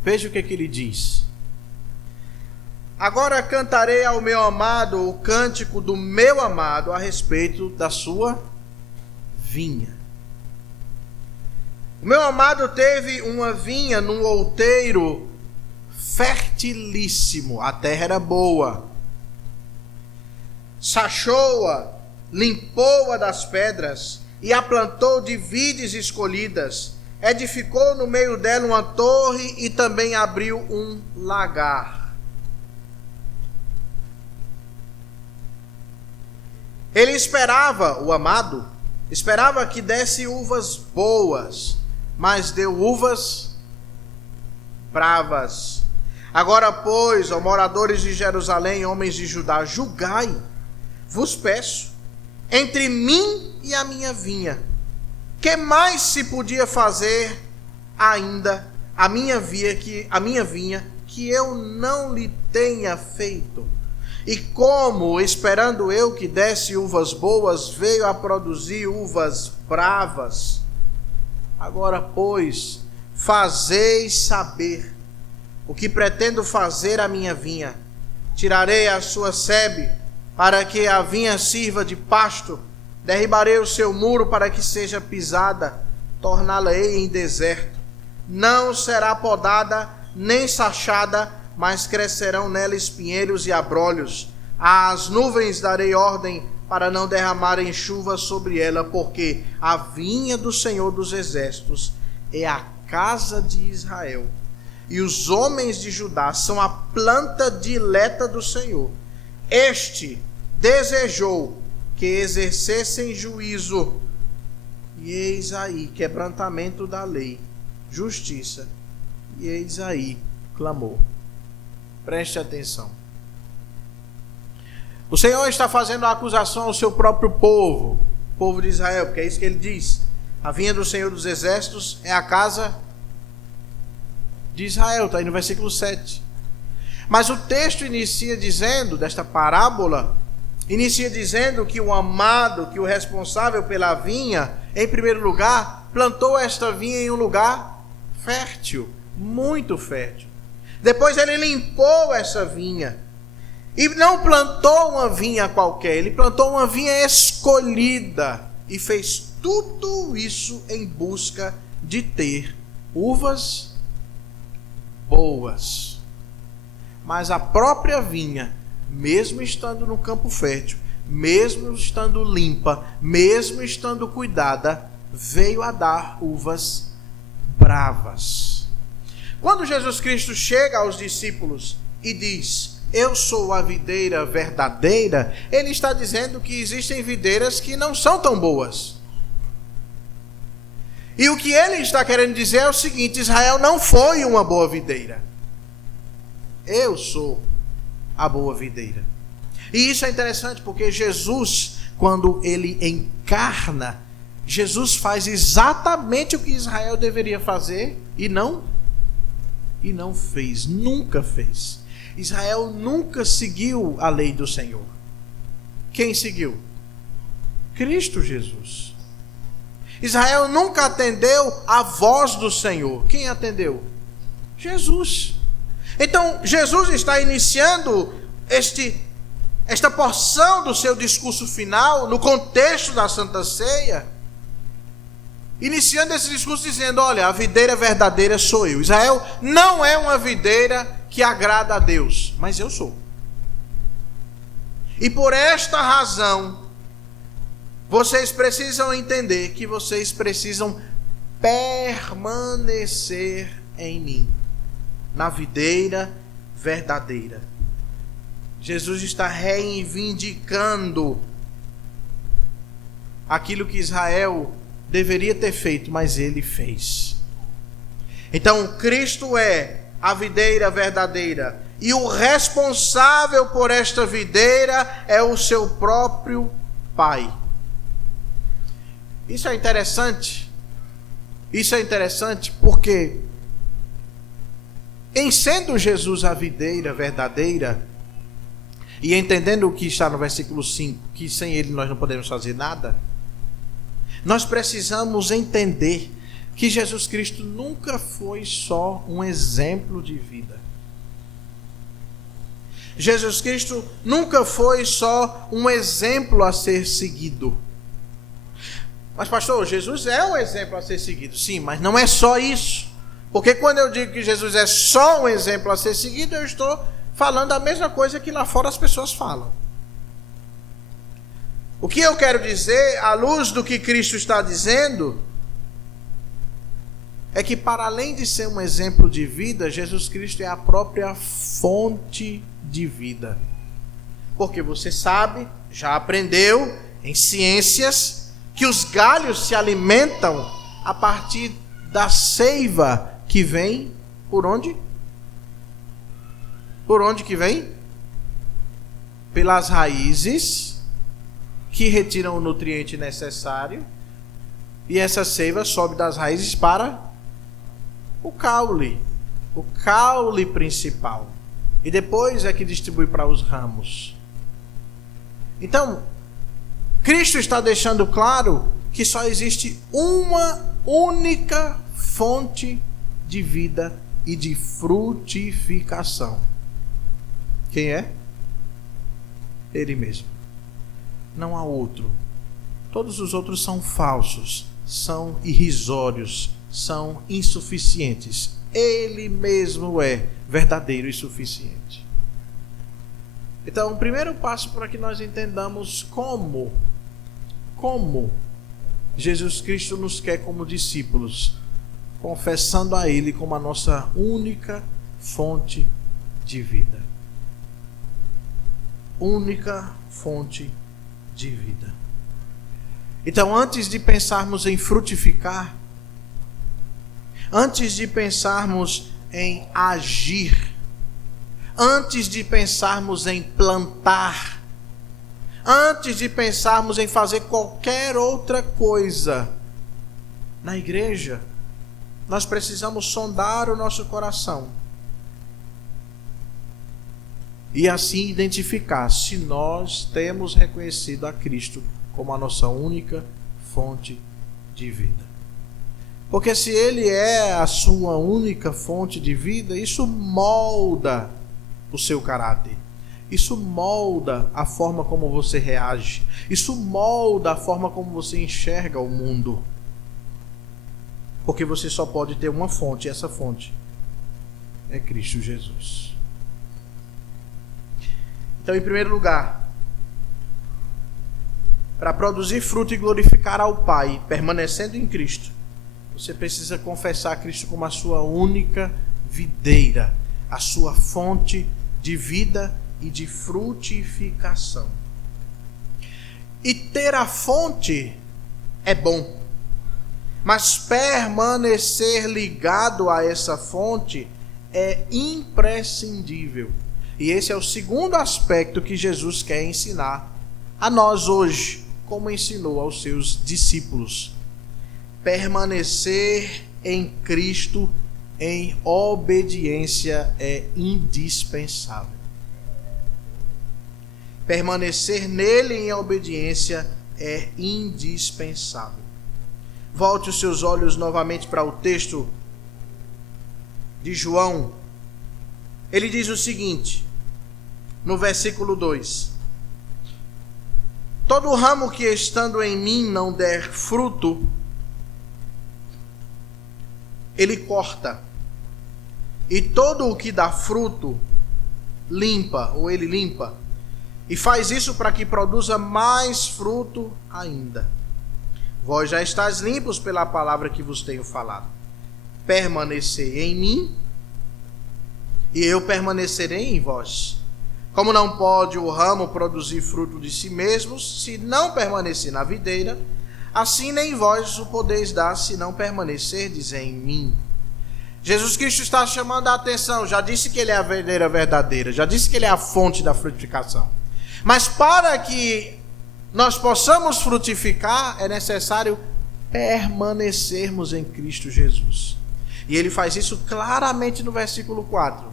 Veja o que ele diz. Agora cantarei ao meu amado o cântico do meu amado a respeito da sua vinha. O meu amado teve uma vinha num outeiro fertilíssimo. A terra era boa. Sachou-a, limpou-a das pedras e a plantou de vides escolhidas. Edificou no meio dela uma torre e também abriu um lagar. Ele esperava, o amado, esperava que desse uvas boas, mas deu uvas bravas. Agora, pois, ó moradores de Jerusalém, homens de Judá, julgai, vos peço, entre mim e a minha vinha, que mais se podia fazer ainda a minha vinha que eu não lhe tenha feito? E como, esperando eu que desse uvas boas, veio a produzir uvas bravas. Agora, pois, fazeis saber o que pretendo fazer à minha vinha. Tirarei a sua sebe, para que a vinha sirva de pasto. Derribarei o seu muro para que seja pisada. Torná-la-ei em deserto. Não será podada, nem sachada, mas crescerão nela espinheiros e abrolhos. Às nuvens darei ordem para não derramarem chuva sobre ela, porque a vinha do Senhor dos Exércitos é a casa de Israel, e os homens de Judá são a planta dileta do Senhor. Este desejou que exercessem juízo, e eis aí quebrantamento da lei, justiça, e eis aí clamor. Preste atenção. O Senhor está fazendo a acusação ao seu próprio povo, o povo de Israel, porque é isso que ele diz. A vinha do Senhor dos Exércitos é a casa de Israel, está aí no versículo 7. Mas o texto inicia dizendo, desta parábola, inicia dizendo que o amado, que o responsável pela vinha, em primeiro lugar, plantou esta vinha em um lugar fértil, muito fértil. Depois ele limpou essa vinha. E não plantou uma vinha qualquer, ele plantou uma vinha escolhida. E fez tudo isso em busca de ter uvas boas. Mas a própria vinha, mesmo estando no campo fértil, mesmo estando limpa, mesmo estando cuidada, veio a dar uvas bravas. Quando Jesus Cristo chega aos discípulos e diz: eu sou a videira verdadeira, ele está dizendo que existem videiras que não são tão boas. E o que ele está querendo dizer é o seguinte: Israel não foi uma boa videira. Eu sou a boa videira. E isso é interessante porque Jesus, quando ele encarna, Jesus faz exatamente o que Israel deveria fazer e não fez, nunca fez. Israel nunca seguiu a lei do Senhor. Quem seguiu? Cristo Jesus. Israel nunca atendeu à voz do Senhor. Quem atendeu? Jesus. Então, Jesus está iniciando esta porção do seu discurso final, no contexto da Santa Ceia, iniciando esse discurso dizendo: olha, a videira verdadeira sou eu. Israel não é uma videira que agrada a Deus, mas eu sou. E por esta razão, vocês precisam entender que vocês precisam permanecer em mim, na videira verdadeira. Jesus está reivindicando aquilo que Israel deveria ter feito, mas ele fez. Então, Cristo é a videira verdadeira, e o responsável por esta videira é o seu próprio Pai. Isso é interessante. Isso é interessante porque, em sendo Jesus a videira verdadeira, e entendendo o que está no versículo 5, que sem ele nós não podemos fazer nada, nós precisamos entender que Jesus Cristo nunca foi só um exemplo de vida. Jesus Cristo nunca foi só um exemplo a ser seguido. Mas pastor, Jesus é um exemplo a ser seguido. Sim, mas não é só isso. Porque quando eu digo que Jesus é só um exemplo a ser seguido, eu estou falando a mesma coisa que lá fora as pessoas falam. O que eu quero dizer, à luz do que Cristo está dizendo, é que para além de ser um exemplo de vida, Jesus Cristo é a própria fonte de vida. Porque você sabe, já aprendeu em ciências, que os galhos se alimentam a partir da seiva que vem por onde? Por onde que vem? Pelas raízes, que retiram o nutriente necessário, e essa seiva sobe das raízes para o caule principal, e depois é que distribui para os ramos. Então, Cristo está deixando claro que só existe uma única fonte de vida e de frutificação. Quem é? Ele mesmo. Não há outro. Todos os outros são falsos, são irrisórios, são insuficientes. Ele mesmo é verdadeiro e suficiente. Então, o primeiro passo para que nós entendamos como Jesus Cristo nos quer como discípulos, confessando a Ele como a nossa única fonte de vida. Única fonte de vida. Então, antes de pensarmos em frutificar, antes de pensarmos em agir, antes de pensarmos em plantar, antes de pensarmos em fazer qualquer outra coisa na igreja, nós precisamos sondar o nosso coração e assim identificar se nós temos reconhecido a Cristo como a nossa única fonte de vida. Porque se Ele é a sua única fonte de vida, isso molda o seu caráter. Isso molda a forma como você reage. Isso molda a forma como você enxerga o mundo. Porque você só pode ter uma fonte, e essa fonte é Cristo Jesus. Então, em primeiro lugar, para produzir fruto e glorificar ao Pai, permanecendo em Cristo, você precisa confessar Cristo como a sua única videira, a sua fonte de vida e de frutificação. E ter a fonte é bom, mas permanecer ligado a essa fonte é imprescindível. E esse é o segundo aspecto que Jesus quer ensinar a nós hoje, como ensinou aos seus discípulos. Permanecer em Cristo em obediência é indispensável. Permanecer nele em obediência é indispensável. Volte os seus olhos novamente para o texto de João. Ele diz o seguinte, no versículo 2: todo ramo que estando em mim não der fruto, ele corta, e todo o que dá fruto, ele limpa, e faz isso para que produza mais fruto ainda. Vós já estáis limpos pela palavra que vos tenho falado. Permanecei em mim, e eu permanecerei em vós. Como não pode o ramo produzir fruto de si mesmo, se não permanecer na videira, assim nem vós o podeis dar, se não permanecerdes em mim. Jesus Cristo está chamando a atenção, já disse que ele é a videira verdadeira, já disse que ele é a fonte da frutificação. Mas para que nós possamos frutificar, é necessário permanecermos em Cristo Jesus. E ele faz isso claramente no versículo 4.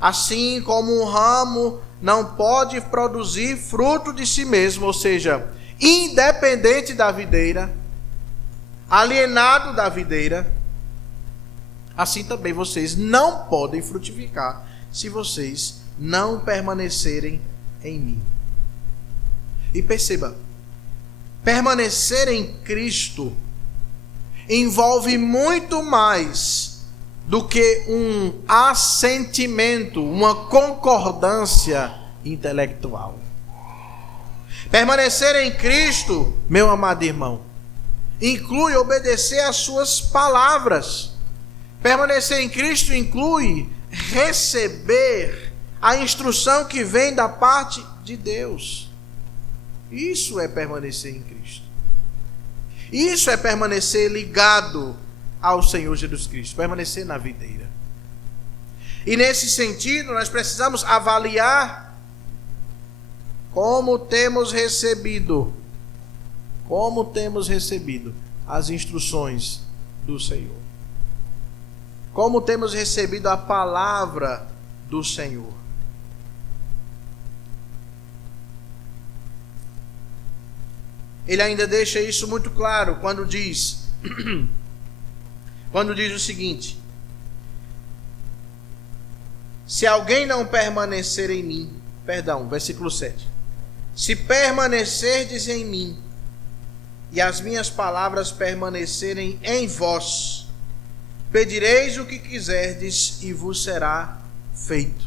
Assim como um ramo não pode produzir fruto de si mesmo, ou seja, independente da videira, alienado da videira, assim também vocês não podem frutificar se vocês não permanecerem em mim. E perceba, permanecer em Cristo envolve muito mais do que um assentimento, uma concordância intelectual. Permanecer em Cristo, meu amado irmão, inclui obedecer às suas palavras. Permanecer em Cristo inclui receber a instrução que vem da parte de Deus. Isso é permanecer em Cristo. Isso é permanecer ligado ao Senhor Jesus Cristo, permanecer na videira. E nesse sentido, nós precisamos avaliar como temos recebido as instruções do Senhor. Como temos recebido a palavra do Senhor. Ele ainda deixa isso muito claro quando diz o seguinte: se alguém não permanecer em mim, versículo 7. Se permanecerdes em mim e as minhas palavras permanecerem em vós, pedireis o que quiserdes e vos será feito.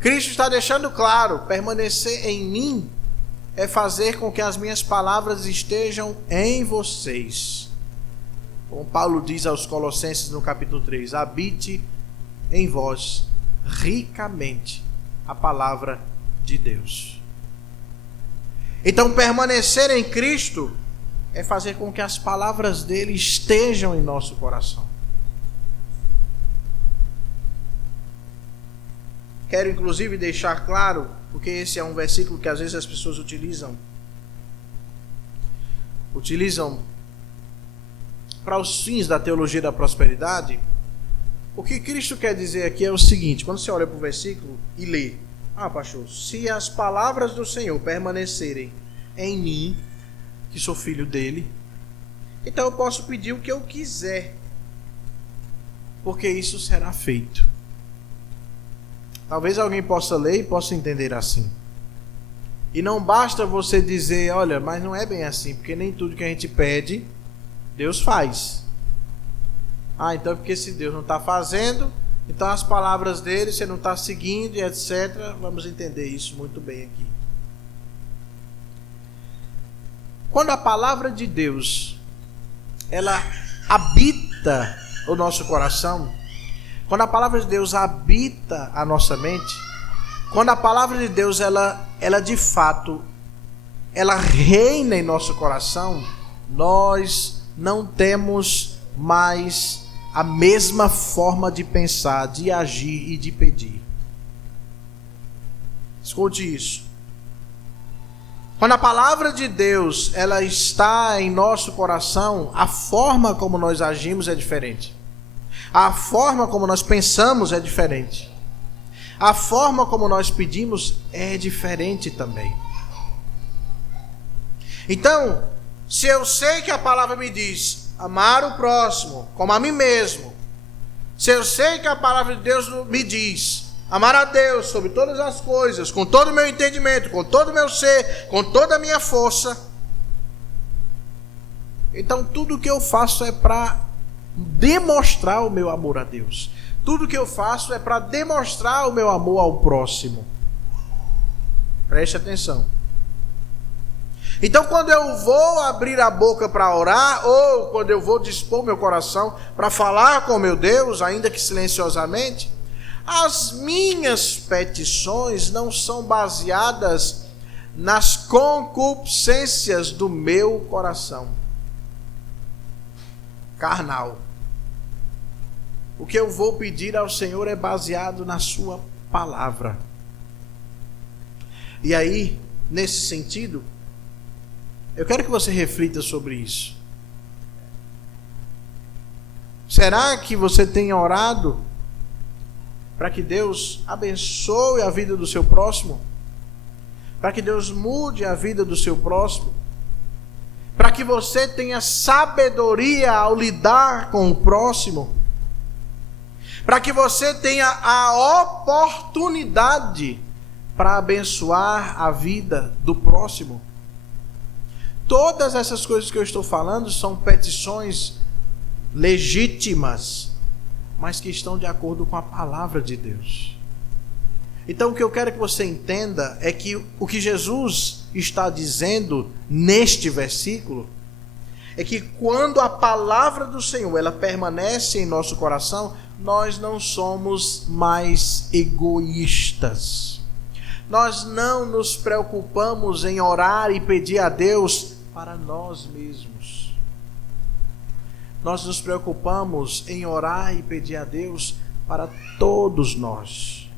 Cristo está deixando claro, permanecer em mim é fazer com que as minhas palavras estejam em vocês. Como Paulo diz aos Colossenses no capítulo 3, habite em vós ricamente a palavra de Deus. Então, permanecer em Cristo é fazer com que as palavras dele estejam em nosso coração. Quero inclusive deixar claro, porque esse é um versículo que às vezes as pessoas utilizam para os fins da teologia da prosperidade. O que Cristo quer dizer aqui é o seguinte: quando você olha para o versículo e lê, pastor, se as palavras do Senhor permanecerem em mim, que sou filho dele, então eu posso pedir o que eu quiser, porque isso será feito. Talvez alguém possa ler e possa entender assim. E não basta você dizer, olha, mas não é bem assim, porque nem tudo que a gente pede, Deus faz. Então porque se Deus não está fazendo, então as palavras dele você não está seguindo e etc. Vamos entender isso muito bem aqui. Quando a palavra de Deus ela habita o nosso coração, quando a palavra de Deus habita a nossa mente, quando a palavra de Deus ela de fato ela reina em nosso coração, nós não temos mais a mesma forma de pensar, de agir e de pedir. Escute isso. Quando a palavra de Deus ela está em nosso coração, a forma como nós agimos é diferente. A forma como nós pensamos é diferente. A forma como nós pedimos é diferente também. Então, se eu sei que a palavra me diz amar o próximo como a mim mesmo, se eu sei que a palavra de Deus me diz amar a Deus sobre todas as coisas, com todo o meu entendimento, com todo o meu ser, com toda a minha força, então tudo que eu faço é para demonstrar o meu amor a Deus. Tudo que eu faço é para demonstrar o meu amor ao próximo. Preste atenção. Então, quando eu vou abrir a boca para orar, ou quando eu vou dispor meu coração para falar com meu Deus, ainda que silenciosamente, as minhas petições não são baseadas nas concupiscências do meu coração carnal. O que eu vou pedir ao Senhor é baseado na sua palavra. E aí, nesse sentido, eu quero que você reflita sobre isso. Será que você tem orado para que Deus abençoe a vida do seu próximo? Para que Deus mude a vida do seu próximo? Para que você tenha sabedoria ao lidar com o próximo? Para que você tenha a oportunidade para abençoar a vida do próximo? Todas essas coisas que eu estou falando são petições legítimas, mas que estão de acordo com a palavra de Deus. Então o que eu quero que você entenda é que o que Jesus está dizendo neste versículo é que quando a palavra do Senhor ela permanece em nosso coração, nós não somos mais egoístas. Nós não nos preocupamos em orar e pedir a Deus para nós mesmos. Nós nos preocupamos em orar e pedir a Deus para todos nós,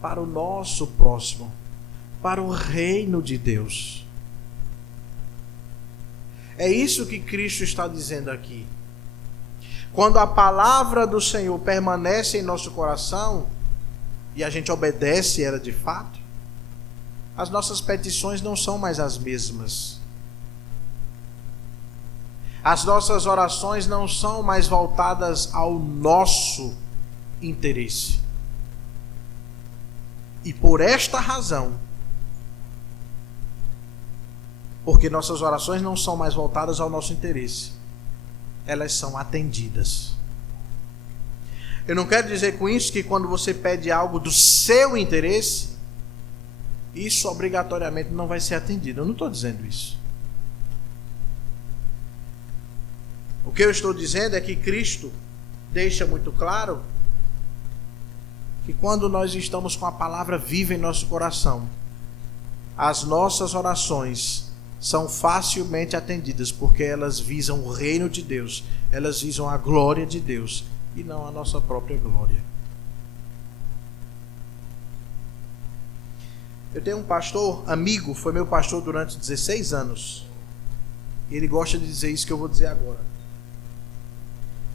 para o nosso próximo, para o reino de Deus. É isso que Cristo está dizendo aqui. Quando a palavra do Senhor permanece em nosso coração e a gente obedece ela de fato, as nossas petições não são mais as mesmas. As nossas orações não são mais voltadas ao nosso interesse. E por esta razão, porque nossas orações não são mais voltadas ao nosso interesse, elas são atendidas. Eu não quero dizer com isso que quando você pede algo do seu interesse, isso obrigatoriamente não vai ser atendido. Eu não estou dizendo isso. O que eu estou dizendo é que Cristo deixa muito claro que quando nós estamos com a palavra viva em nosso coração, as nossas orações são facilmente atendidas, porque elas visam o reino de Deus, elas visam a glória de Deus e não a nossa própria glória. Eu tenho um pastor, amigo, foi meu pastor durante 16 anos. E ele gosta de dizer isso que eu vou dizer agora.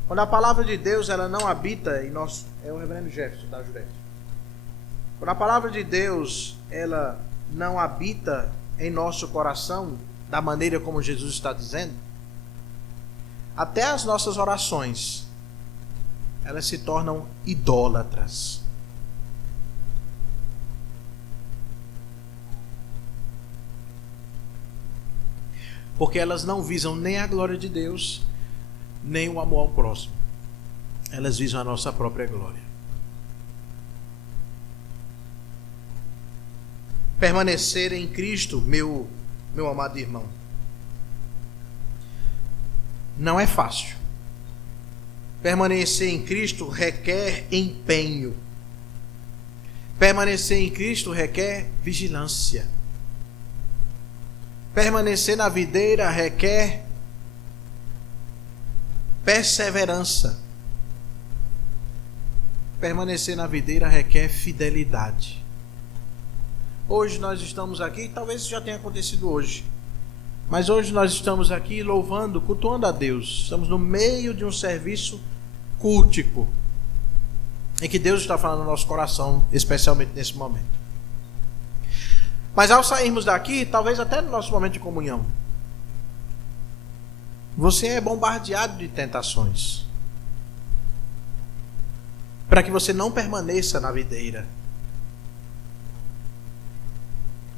Quando a palavra de Deus ela não habita em nós, é o reverendo Jefferson da Jurete. Quando a palavra de Deus ela não habita em nosso coração da maneira como Jesus está dizendo, até as nossas orações elas se tornam idólatras. Porque elas não visam nem a glória de Deus, nem o amor ao próximo. Elas visam a nossa própria glória. Permanecer em Cristo, meu amado irmão, não é fácil. Permanecer em Cristo requer empenho. Permanecer em Cristo requer vigilância. Permanecer na videira requer perseverança. permanecer na videira requer fidelidade. Hoje nós estamos aqui, talvez isso já tenha acontecido hoje, mas hoje nós estamos aqui louvando, cultuando a Deus. Estamos no meio de um serviço cultico, em que Deus está falando no nosso coração, especialmente nesse momento. Mas ao sairmos daqui, talvez até no nosso momento de comunhão, você é bombardeado de tentações, para que você não permaneça na videira,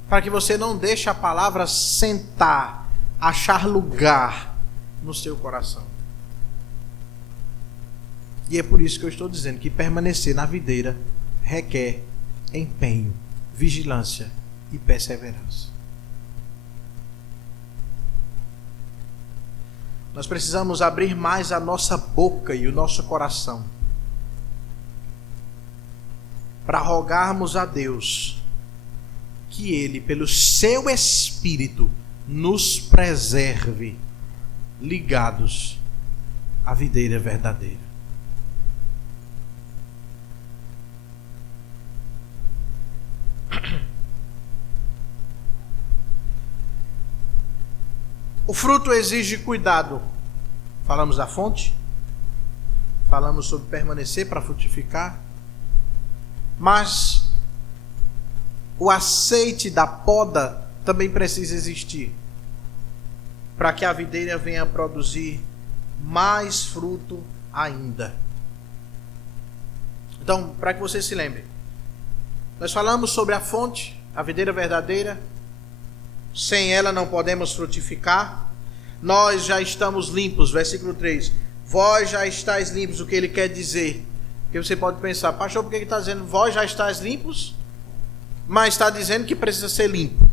para que você não deixe a palavra sentar, achar lugar no seu coração. E é por isso que eu estou dizendo que permanecer na videira requer empenho, vigilância e perseverança. Nós precisamos abrir mais a nossa boca e o nosso coração para rogarmos a Deus que Ele, pelo seu Espírito, nos preserve ligados à videira verdadeira. O fruto exige cuidado. Falamos da fonte, falamos sobre permanecer para frutificar, mas o aceite da poda também precisa existir, para que a videira venha produzir mais fruto ainda. Então, para que você se lembre, nós falamos sobre a fonte, a videira verdadeira. Sem ela não podemos frutificar. Nós já estamos limpos, versículo 3. Vós já estáis limpos, o que ele quer dizer? Porque você pode pensar, pastor, por que ele está dizendo vós já estáis limpos? Mas está dizendo que precisa ser limpo.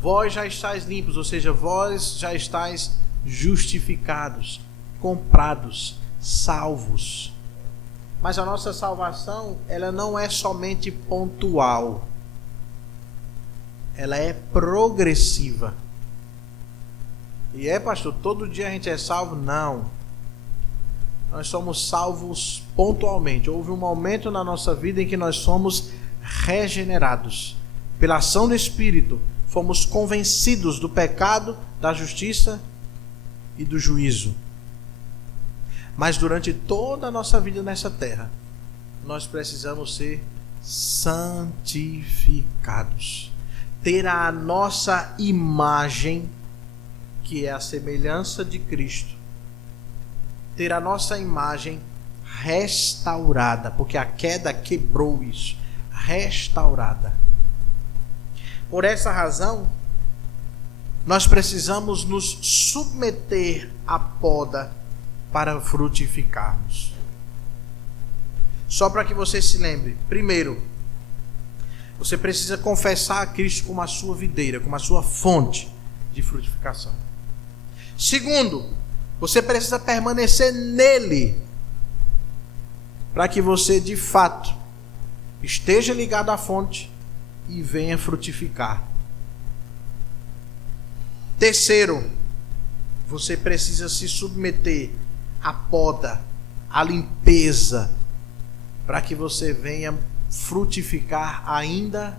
Vós já estáis limpos, ou seja, vós já estáis justificados, comprados, salvos. Mas a nossa salvação, ela não é somente pontual. Ela é progressiva. E pastor, todo dia a gente é salvo? Não. Nós somos salvos pontualmente. Houve um momento na nossa vida em que nós somos regenerados. Pela ação do Espírito, fomos convencidos do pecado, da justiça e do juízo. Mas durante toda a nossa vida nessa terra, nós precisamos ser santificados. Ter a nossa imagem, que é a semelhança de Cristo, ter a nossa imagem restaurada, porque a queda quebrou isso, restaurada. Por essa razão, nós precisamos nos submeter à poda para frutificarmos. Só para que você se lembre, primeiro, você precisa confessar a Cristo como a sua videira, como a sua fonte de frutificação. Segundo, você precisa permanecer nele, para que você de fato esteja ligado à fonte e venha frutificar. Terceiro, você precisa se submeter à poda, à limpeza, para que você venha frutificar ainda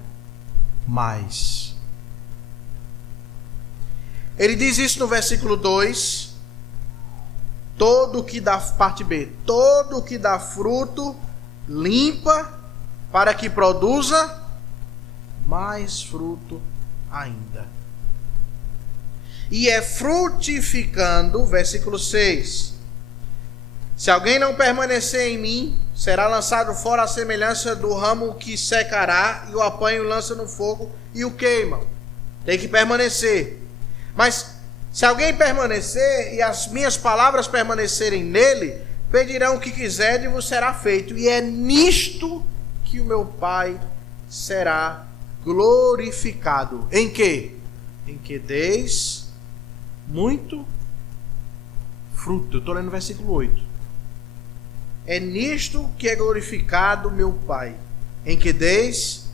mais. Ele diz isso no versículo 2. Todo que dá, parte B, todo que dá fruto, limpa, para que produza mais fruto ainda. E é frutificando, versículo 6. Se alguém não permanecer em mim, será lançado fora à semelhança do ramo que secará, e o apanham, lança no fogo e o queimam. Tem que permanecer. Mas se alguém permanecer e as minhas palavras permanecerem nele, pedirão o que quiserem e vos será feito. E é nisto que o meu Pai será glorificado. Em quê? Em que deis muito fruto. Eu estou lendo o versículo 8. É nisto que é glorificado meu Pai, em que deis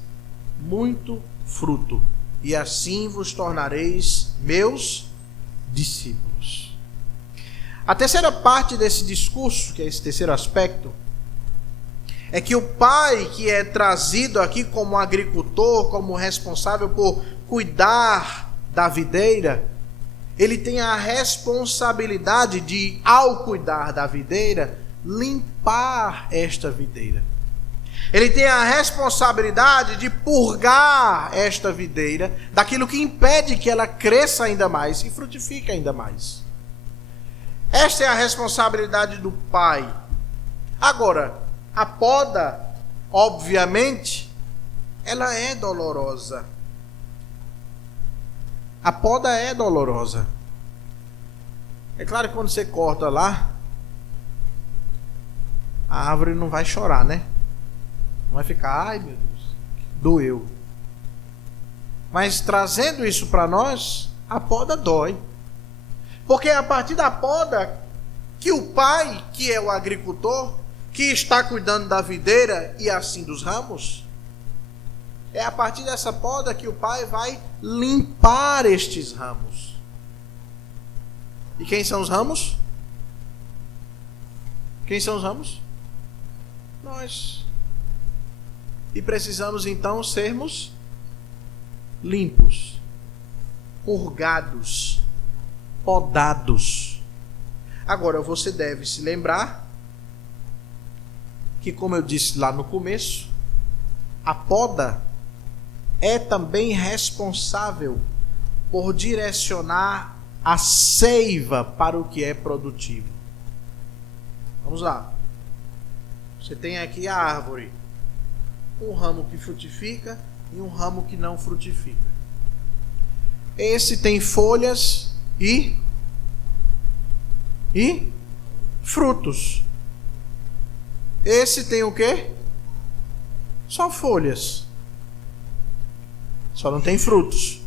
muito fruto, e assim vos tornareis meus discípulos. A terceira parte desse discurso, que é esse terceiro aspecto, é que o pai que é trazido aqui como agricultor, como responsável por cuidar da videira, ele tem a responsabilidade de, ao cuidar da videira, limpar esta videira. Ele tem a responsabilidade de purgar esta videira daquilo que impede que ela cresça ainda mais e frutifique ainda mais. Esta é a responsabilidade do pai. Agora, a poda, obviamente, ela é dolorosa. A poda é dolorosa. É claro que quando você corta lá, a árvore não vai chorar, né? Não vai ficar, ai meu Deus, doeu. Mas trazendo isso para nós, a poda dói. Porque é a partir da poda que o pai, que é o agricultor, que está cuidando da videira e assim dos ramos, é a partir dessa poda que o pai vai limpar estes ramos. E quem são os ramos? Quem são os ramos? Nós. E precisamos então sermos limpos, purgados, podados. Agora você deve se lembrar que, como eu disse lá no começo, a poda é também responsável por direcionar a seiva para o que é produtivo. Vamos lá. Você tem aqui a árvore, um ramo que frutifica e um ramo que não frutifica. Esse tem folhas e frutos. Esse tem o quê? Só folhas. Só não tem frutos.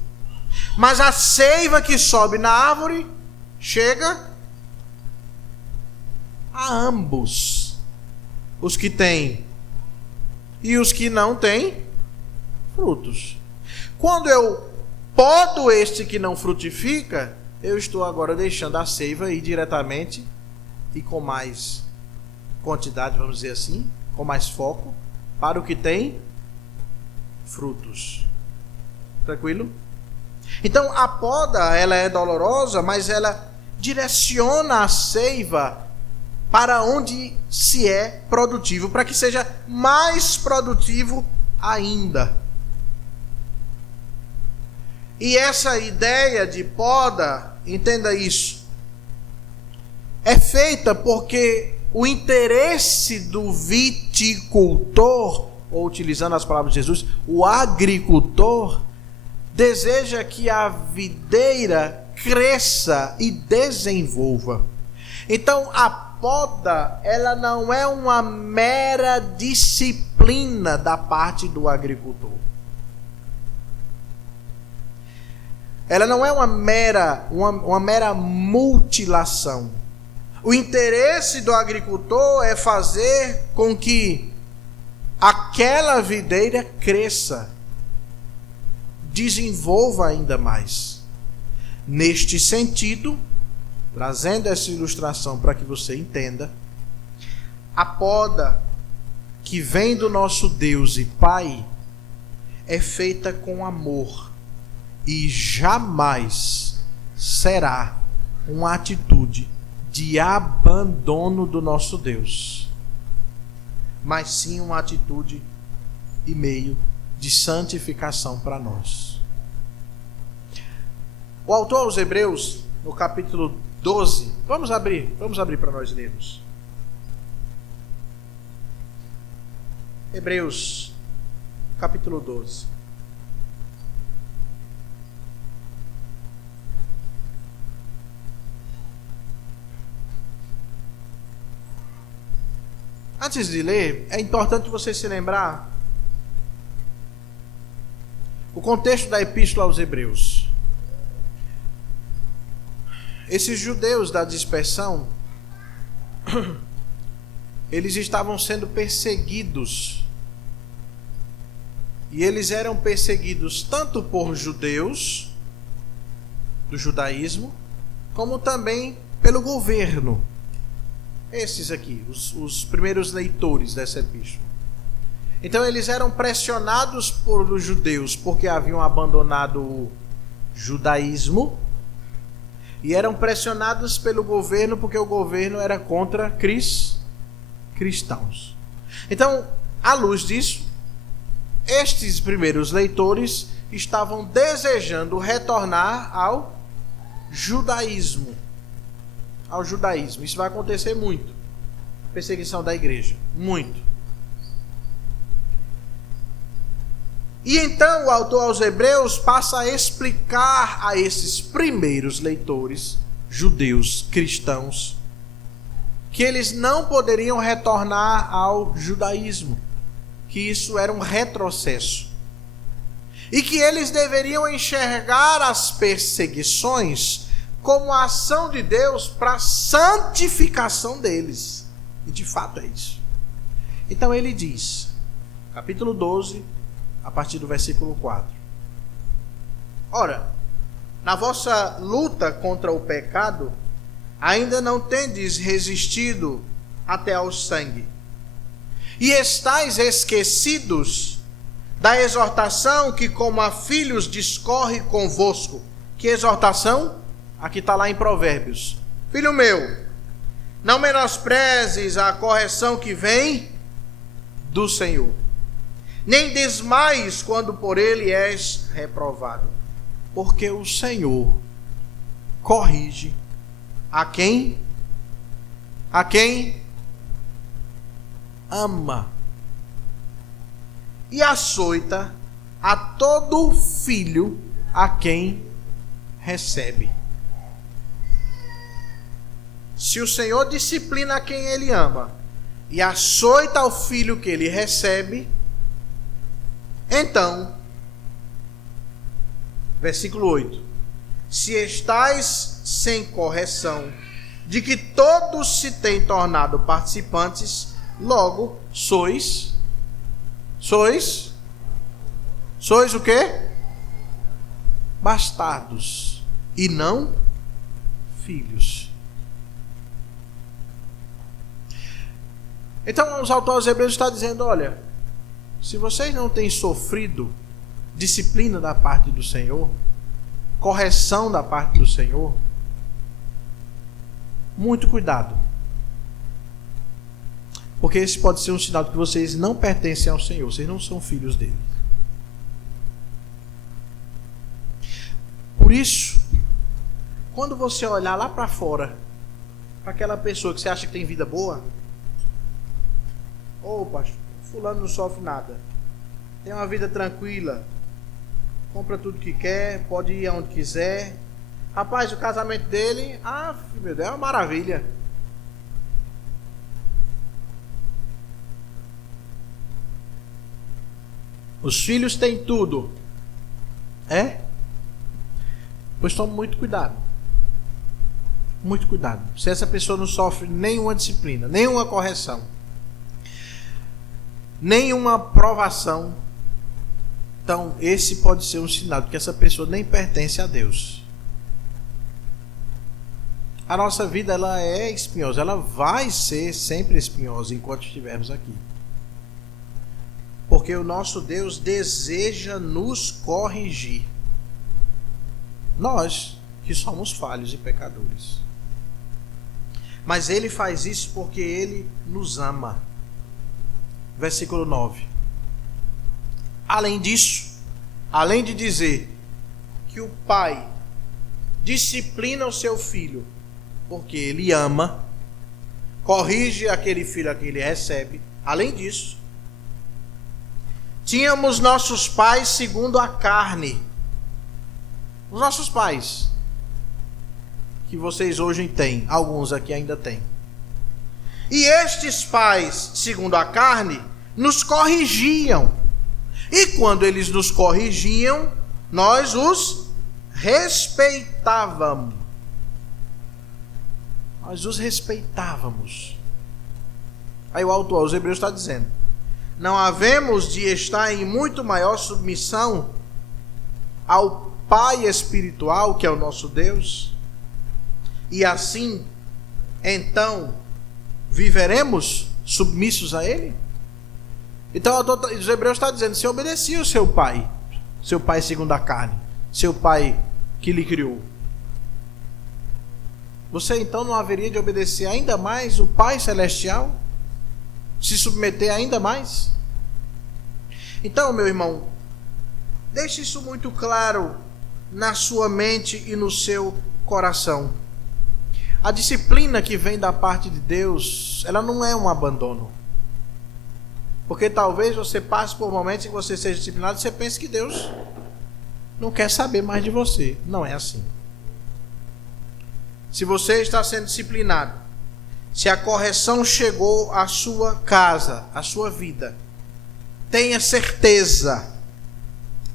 Mas a seiva que sobe na árvore chega a ambos. Os que têm e os que não têm frutos. Quando eu podo este que não frutifica, eu estou agora deixando a seiva ir diretamente e com mais quantidade, vamos dizer assim, com mais foco, para o que tem frutos. Tranquilo? Então a poda, ela é dolorosa, mas ela direciona a seiva para onde se é produtivo, para que seja mais produtivo ainda. E essa ideia de poda, entenda isso, é feita porque o interesse do viticultor, ou utilizando as palavras de Jesus, o agricultor, deseja que a videira cresça e desenvolva. Então a poda, ela não é uma mera disciplina da parte do agricultor. Ela não é uma mera mutilação. O interesse do agricultor é fazer com que aquela videira cresça, desenvolva ainda mais. Neste sentido, trazendo essa ilustração para que você entenda, a poda que vem do nosso Deus e Pai é feita com amor e jamais será uma atitude de abandono do nosso Deus, mas sim uma atitude e meio de santificação para nós. O autor aos Hebreus, no capítulo 12, vamos abrir para nós lermos. Hebreus, capítulo 12. Antes de ler, é importante você se lembrar o contexto da epístola aos Hebreus. Esses judeus da dispersão, eles estavam sendo perseguidos. E eles eram perseguidos tanto por judeus do judaísmo, como também pelo governo. Esses aqui, os primeiros leitores dessa epístola. Então eles eram pressionados por os judeus porque haviam abandonado o judaísmo, e eram pressionados pelo governo porque o governo era contra cristãos. Então, à luz disso, estes primeiros leitores estavam desejando retornar ao judaísmo. Ao judaísmo. Isso vai acontecer muito. A perseguição da igreja. Muito. E então o autor aos Hebreus passa a explicar a esses primeiros leitores, judeus, cristãos, que eles não poderiam retornar ao judaísmo, que isso era um retrocesso, e que eles deveriam enxergar as perseguições como a ação de Deus para a santificação deles. E de fato é isso. Então ele diz, capítulo 12, a partir do versículo 4. Ora, na vossa luta contra o pecado, ainda não tendes resistido até ao sangue, e estáis esquecidos da exortação que como a filhos discorre convosco. Que exortação? Aqui está lá em Provérbios. Filho meu, não menosprezes a correção que vem do Senhor, nem desmaies quando por ele és reprovado, porque o Senhor corrige a quem ama, e açoita a todo filho a quem recebe. Se o Senhor disciplina a quem ele ama e açoita o filho que ele recebe, então, versículo 8: se estais sem correção, de que todos se têm tornado participantes, logo sois o quê? Bastardos, e não filhos. Então, os autores hebreus estão dizendo, olha, se vocês não têm sofrido disciplina da parte do Senhor, correção da parte do Senhor, muito cuidado. Porque esse pode ser um sinal de que vocês não pertencem ao Senhor, vocês não são filhos dele. Por isso, quando você olhar lá para fora, para aquela pessoa que você acha que tem vida boa, pastor, fulano não sofre nada, tem uma vida tranquila, compra tudo que quer, pode ir aonde quiser. Rapaz, o casamento dele, meu Deus, é uma maravilha. Os filhos têm tudo. É? Pois tome muito cuidado. Muito cuidado. Se essa pessoa não sofre nenhuma disciplina, nenhuma correção, nenhuma provação, então esse pode ser um sinal de que essa pessoa nem pertence a Deus. A nossa vida, ela é espinhosa, ela vai ser sempre espinhosa enquanto estivermos aqui. Porque o nosso Deus deseja nos corrigir. Nós, que somos falhos e pecadores. Mas Ele faz isso porque Ele nos ama. Versículo 9. Além disso, além de dizer que o pai disciplina o seu filho porque ele ama, corrige aquele filho a quem ele recebe, além disso, tínhamos nossos pais segundo a carne. Os nossos pais, que vocês hoje têm, alguns aqui ainda têm. E estes pais, segundo a carne, nos corrigiam. E quando eles nos corrigiam, nós os respeitávamos. Nós os respeitávamos. Aí o autor aos Hebreus está dizendo: não havemos de estar em muito maior submissão ao Pai espiritual, que é o nosso Deus, e assim, então, viveremos submissos a Ele? Então os Hebreus está dizendo, você obedecia o seu pai segundo a carne, seu pai que lhe criou. Você então não haveria de obedecer ainda mais o Pai Celestial? Se submeter ainda mais? Então, meu irmão, deixe isso muito claro na sua mente e no seu coração. A disciplina que vem da parte de Deus, ela não é um abandono. Porque talvez você passe por momentos em que você seja disciplinado e você pense que Deus não quer saber mais de você. Não é assim. Se você está sendo disciplinado, se a correção chegou à sua casa, à sua vida, tenha certeza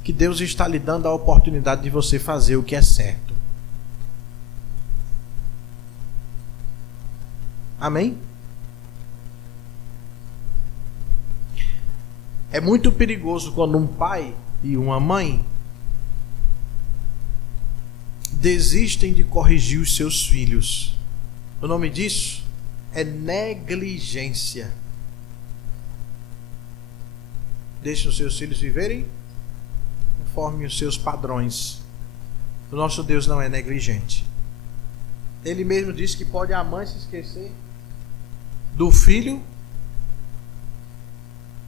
que Deus está lhe dando a oportunidade de você fazer o que é certo. Amém? É muito perigoso quando um pai e uma mãe desistem de corrigir os seus filhos. O nome disso é negligência. Deixem os seus filhos viverem conforme os seus padrões. O nosso Deus não é negligente. Ele mesmo disse que pode a mãe se esquecer do filho.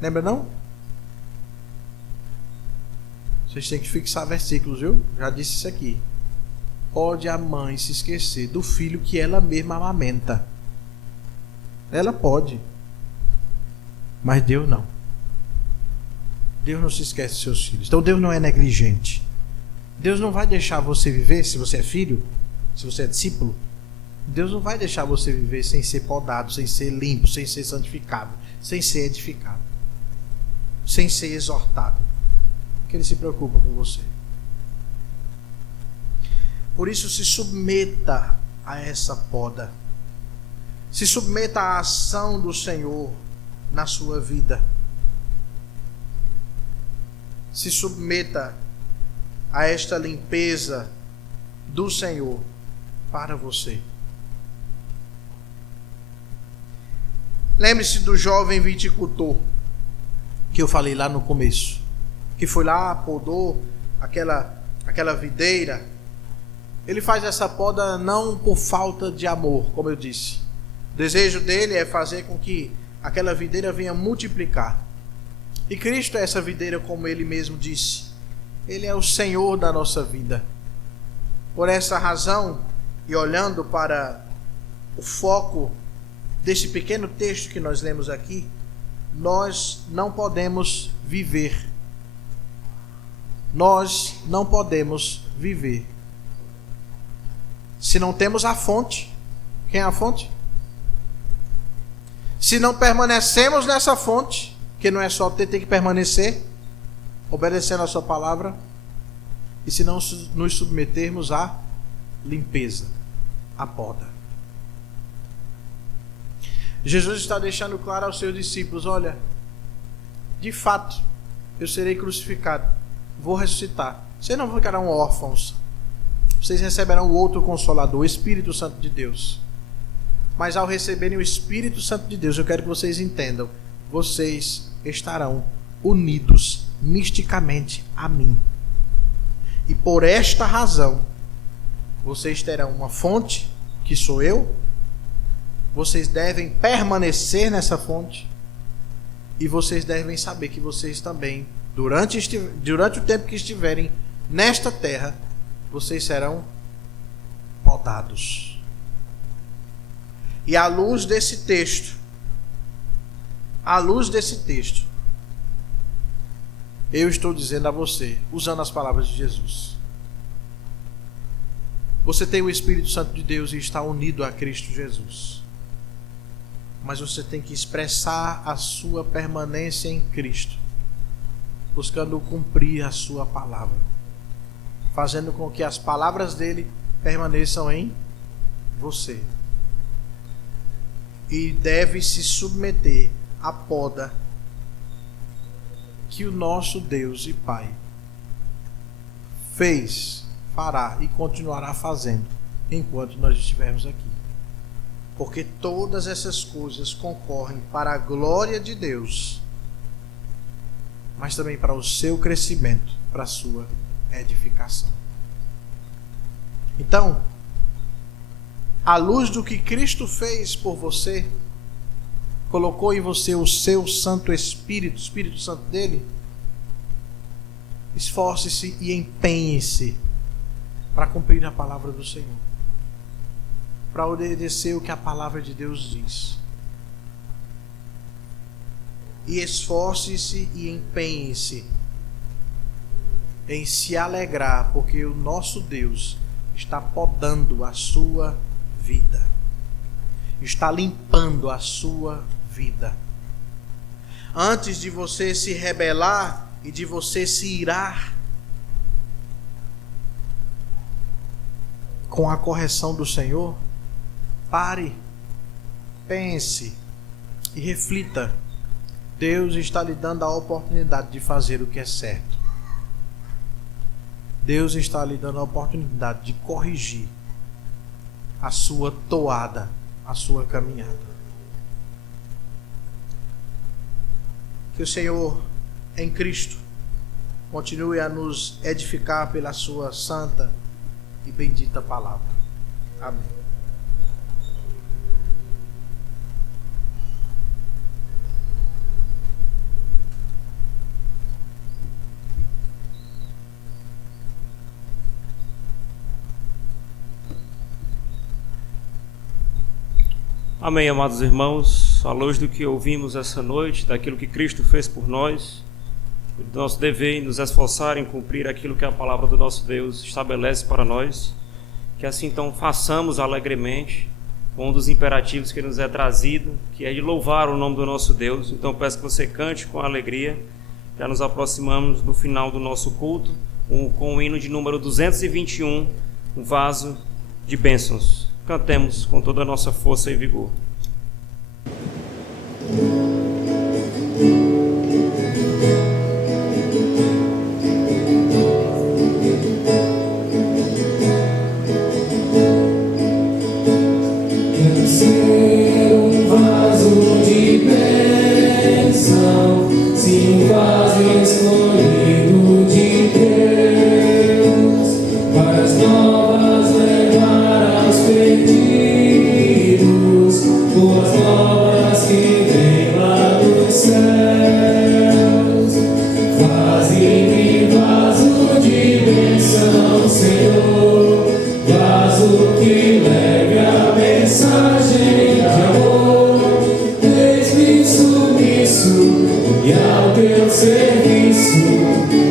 Lembra não? Vocês têm que fixar versículos, viu? Já disse isso aqui. Pode a mãe se esquecer do filho que ela mesma amamenta. Ela pode. Mas Deus não. Deus não se esquece dos seus filhos. Então Deus não é negligente. Deus não vai deixar você viver, se você é filho, se você é discípulo, Deus não vai deixar você viver sem ser podado, sem ser limpo, sem ser santificado, sem ser edificado, sem ser exortado. Porque Ele se preocupa com você. Por isso, se submeta a essa poda. Se submeta à ação do Senhor na sua vida. Se submeta a esta limpeza do Senhor para você. Lembre-se do jovem viticultor que eu falei lá no começo, que foi lá, podou aquela videira. Ele faz essa poda não por falta de amor, como eu disse. O desejo dele é fazer com que aquela videira venha multiplicar. E Cristo é essa videira, como ele mesmo disse. Ele é o Senhor da nossa vida. Por essa razão, e olhando para o foco desse pequeno texto que nós lemos aqui, nós não podemos viver. Nós não podemos viver se não temos a fonte. Quem é a fonte? Se não permanecemos nessa fonte, que não é só ter, tem que permanecer, obedecendo a sua palavra, e se não nos submetermos à limpeza, à poda. Jesus está deixando claro aos seus discípulos: olha, de fato, eu serei crucificado, vou ressuscitar. Vocês não ficarão órfãos. Vocês receberão o outro Consolador, o Espírito Santo de Deus. Mas ao receberem o Espírito Santo de Deus, eu quero que vocês entendam, vocês estarão unidos misticamente a mim. E por esta razão, vocês terão uma fonte, que sou eu. Vocês devem permanecer nessa fonte. E vocês devem saber que vocês também, durante o tempo que estiverem nesta terra, vocês serão podados. E à luz desse texto, eu estou dizendo a você, usando as palavras de Jesus: você tem o Espírito Santo de Deus e está unido a Cristo Jesus. Mas você tem que expressar a sua permanência em Cristo, buscando cumprir a sua palavra, fazendo com que as palavras dele permaneçam em você. E deve se submeter à poda que o nosso Deus e Pai fez, fará e continuará fazendo enquanto nós estivermos aqui. Porque todas essas coisas concorrem para a glória de Deus mas também para o seu crescimento, para a sua edificação. Então, à luz do que Cristo fez por você, colocou em você o seu Santo Espírito, o Espírito Santo dele, esforce-se e empenhe-se para cumprir a palavra do Senhor, para obedecer o que a palavra de Deus diz. E esforce-se e empenhe-se em se alegrar, porque o nosso Deus está podando a sua vida, está limpando a sua vida. Antes de você se rebelar e de você se irar com a correção do Senhor, pare, pense e reflita. Deus está lhe dando a oportunidade de fazer o que é certo. Deus está lhe dando a oportunidade de corrigir a sua toada, a sua caminhada. Que o Senhor, em Cristo, continue a nos edificar pela sua santa e bendita palavra. Amém. Amém, amados irmãos. À luz do que ouvimos essa noite, daquilo que Cristo fez por nós, do nosso dever em nos esforçar em cumprir aquilo que a palavra do nosso Deus estabelece para nós, que assim então façamos alegremente um dos imperativos que nos é trazido, que é de louvar o nome do nosso Deus. Então peço que você cante com alegria. Já nos aproximamos do final do nosso culto, com o hino de número 221, um vaso de bênçãos. Cantemos com toda a nossa força e vigor. Quero ser um vaso de bênção, sim, um vaso escolhido de Deus, para as novas levar aos perdidos, boas novas que vêm lá dos céus. Faze-me vaso de bênção, Senhor, vaso que leve a mensagem de amor. Eis-me submisso e ao teu serviço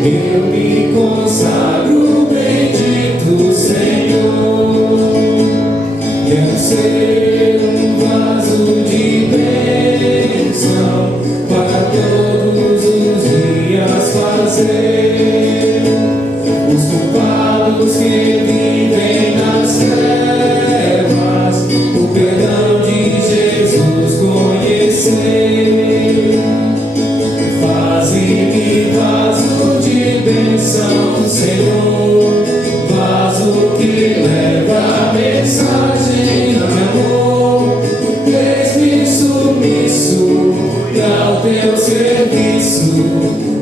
eu me consagro, bendito Senhor. Quero ser um vaso de bênção para todos os dias fazer os culpados que vivem nas trevas o perdão de Jesus conhecer. Faze-me vaso de bênção, Senhor, vaso que leva a mensagem de amor. Eis-me submisso e ao teu serviço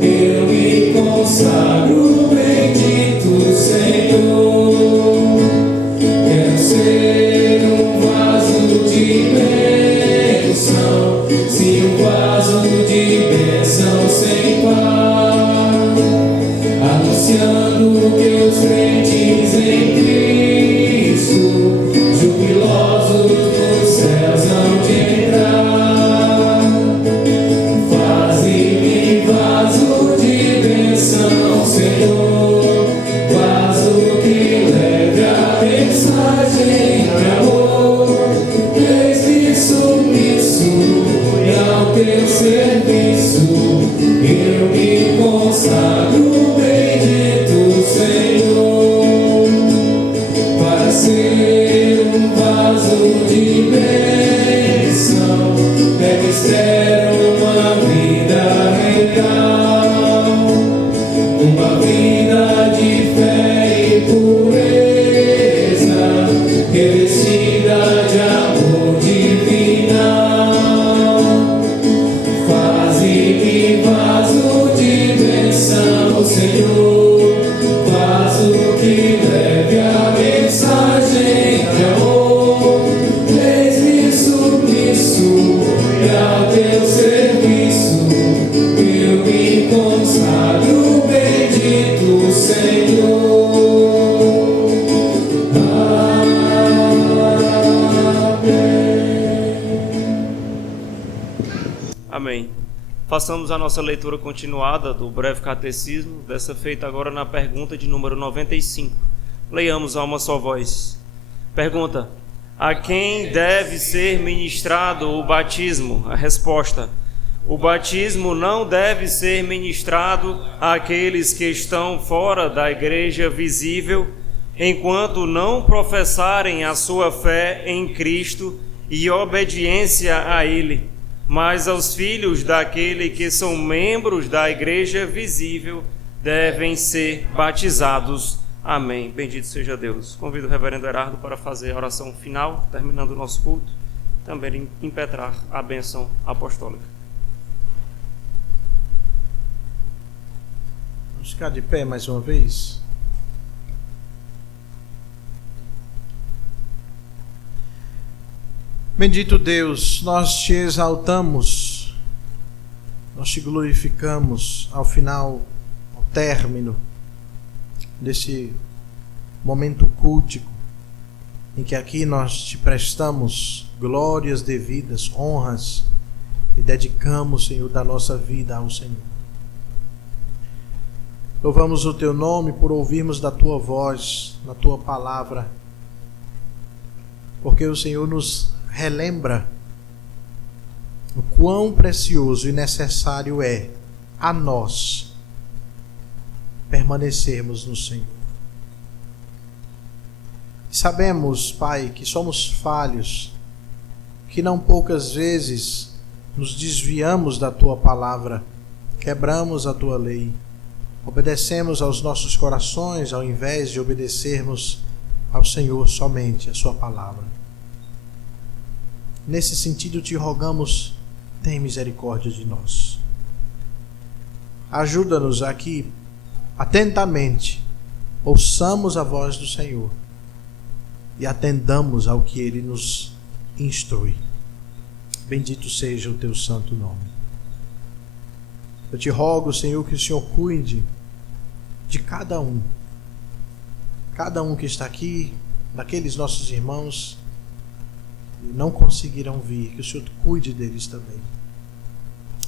eu me consagro, bendito Senhor. Quero ser um vaso de bênção, sim, um vaso de bênção sem par, anunciando que os crentes em Cristo, jubilosos nos céus hão de entrar. Faze-me vaso de bênção, Senhor, Senhor. Amém. Façamos a nossa leitura continuada do breve catecismo, dessa feita agora na pergunta de número 95. Leiamos a uma só voz. Pergunta: a quem deve ser ministrado o batismo? A resposta: o batismo não deve ser ministrado àqueles que estão fora da igreja visível, enquanto não professarem a sua fé em Cristo e obediência a Ele, mas aos filhos daquele que são membros da igreja visível devem ser batizados. Amém. Bendito seja Deus. Convido o reverendo Herardo para fazer a oração final, terminando o nosso culto, também impetrar a bênção apostólica. Vamos ficar de pé mais uma vez. Bendito Deus, nós te exaltamos, nós te glorificamos ao final, ao término desse momento cultico, em que aqui nós te prestamos glórias devidas, honras, e dedicamos, Senhor, da nossa vida ao Senhor. Louvamos o teu nome por ouvirmos da tua voz, na tua palavra, porque o Senhor nos relembra o quão precioso e necessário é a nós permanecermos no Senhor. Sabemos, Pai, que somos falhos, que não poucas vezes nos desviamos da tua palavra, quebramos a tua lei, obedecemos aos nossos corações ao invés de obedecermos ao Senhor somente, a sua palavra. Nesse sentido te rogamos, tem misericórdia de nós. Ajuda-nos aqui, atentamente, ouçamos a voz do Senhor e atendamos ao que Ele nos instrui. Bendito seja o teu santo nome. Eu te rogo, Senhor, que o Senhor cuide de cada um que está aqui, daqueles nossos irmãos que não conseguirão vir, que o Senhor cuide deles também.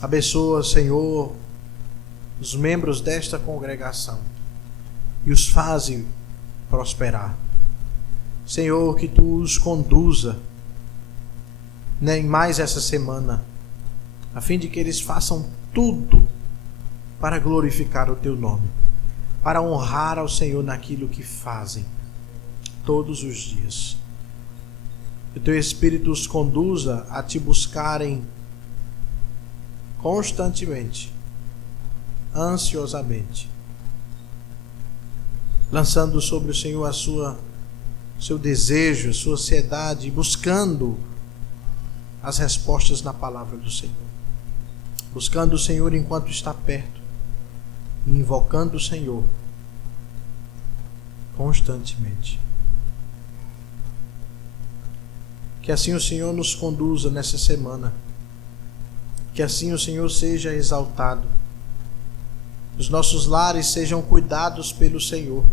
Abençoa, Senhor, os membros desta congregação e os faze prosperar. Senhor, que tu os conduza em mais essa semana, a fim de que eles façam tudo para glorificar o teu nome, para honrar ao Senhor naquilo que fazem todos os dias. Que o teu Espírito os conduza a te buscarem constantemente, ansiosamente, lançando sobre o Senhor seu desejo, a sua ansiedade, buscando as respostas na palavra do Senhor, buscando o Senhor enquanto está perto e invocando o Senhor constantemente. Que assim o Senhor nos conduza nessa semana, que assim o Senhor seja exaltado, os nossos lares sejam cuidados pelo Senhor,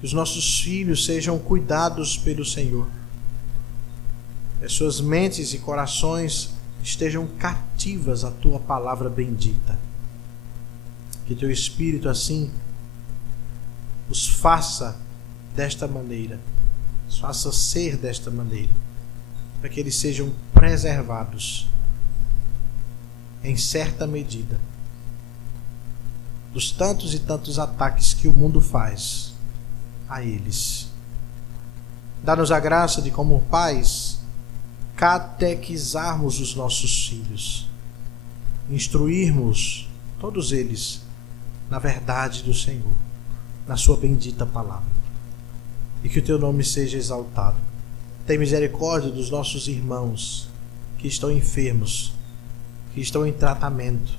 que os nossos filhos sejam cuidados pelo Senhor, que as suas mentes e corações estejam cativas à tua palavra bendita. Que teu Espírito assim os faça desta maneira, os faça ser desta maneira, para que eles sejam preservados em certa medida dos tantos e tantos ataques que o mundo faz a eles. Dá-nos a graça de, como pais, catequizarmos os nossos filhos, instruirmos todos eles na verdade do Senhor, na sua bendita palavra, e que o teu nome seja exaltado. Tem misericórdia dos nossos irmãos que estão enfermos, que estão em tratamento.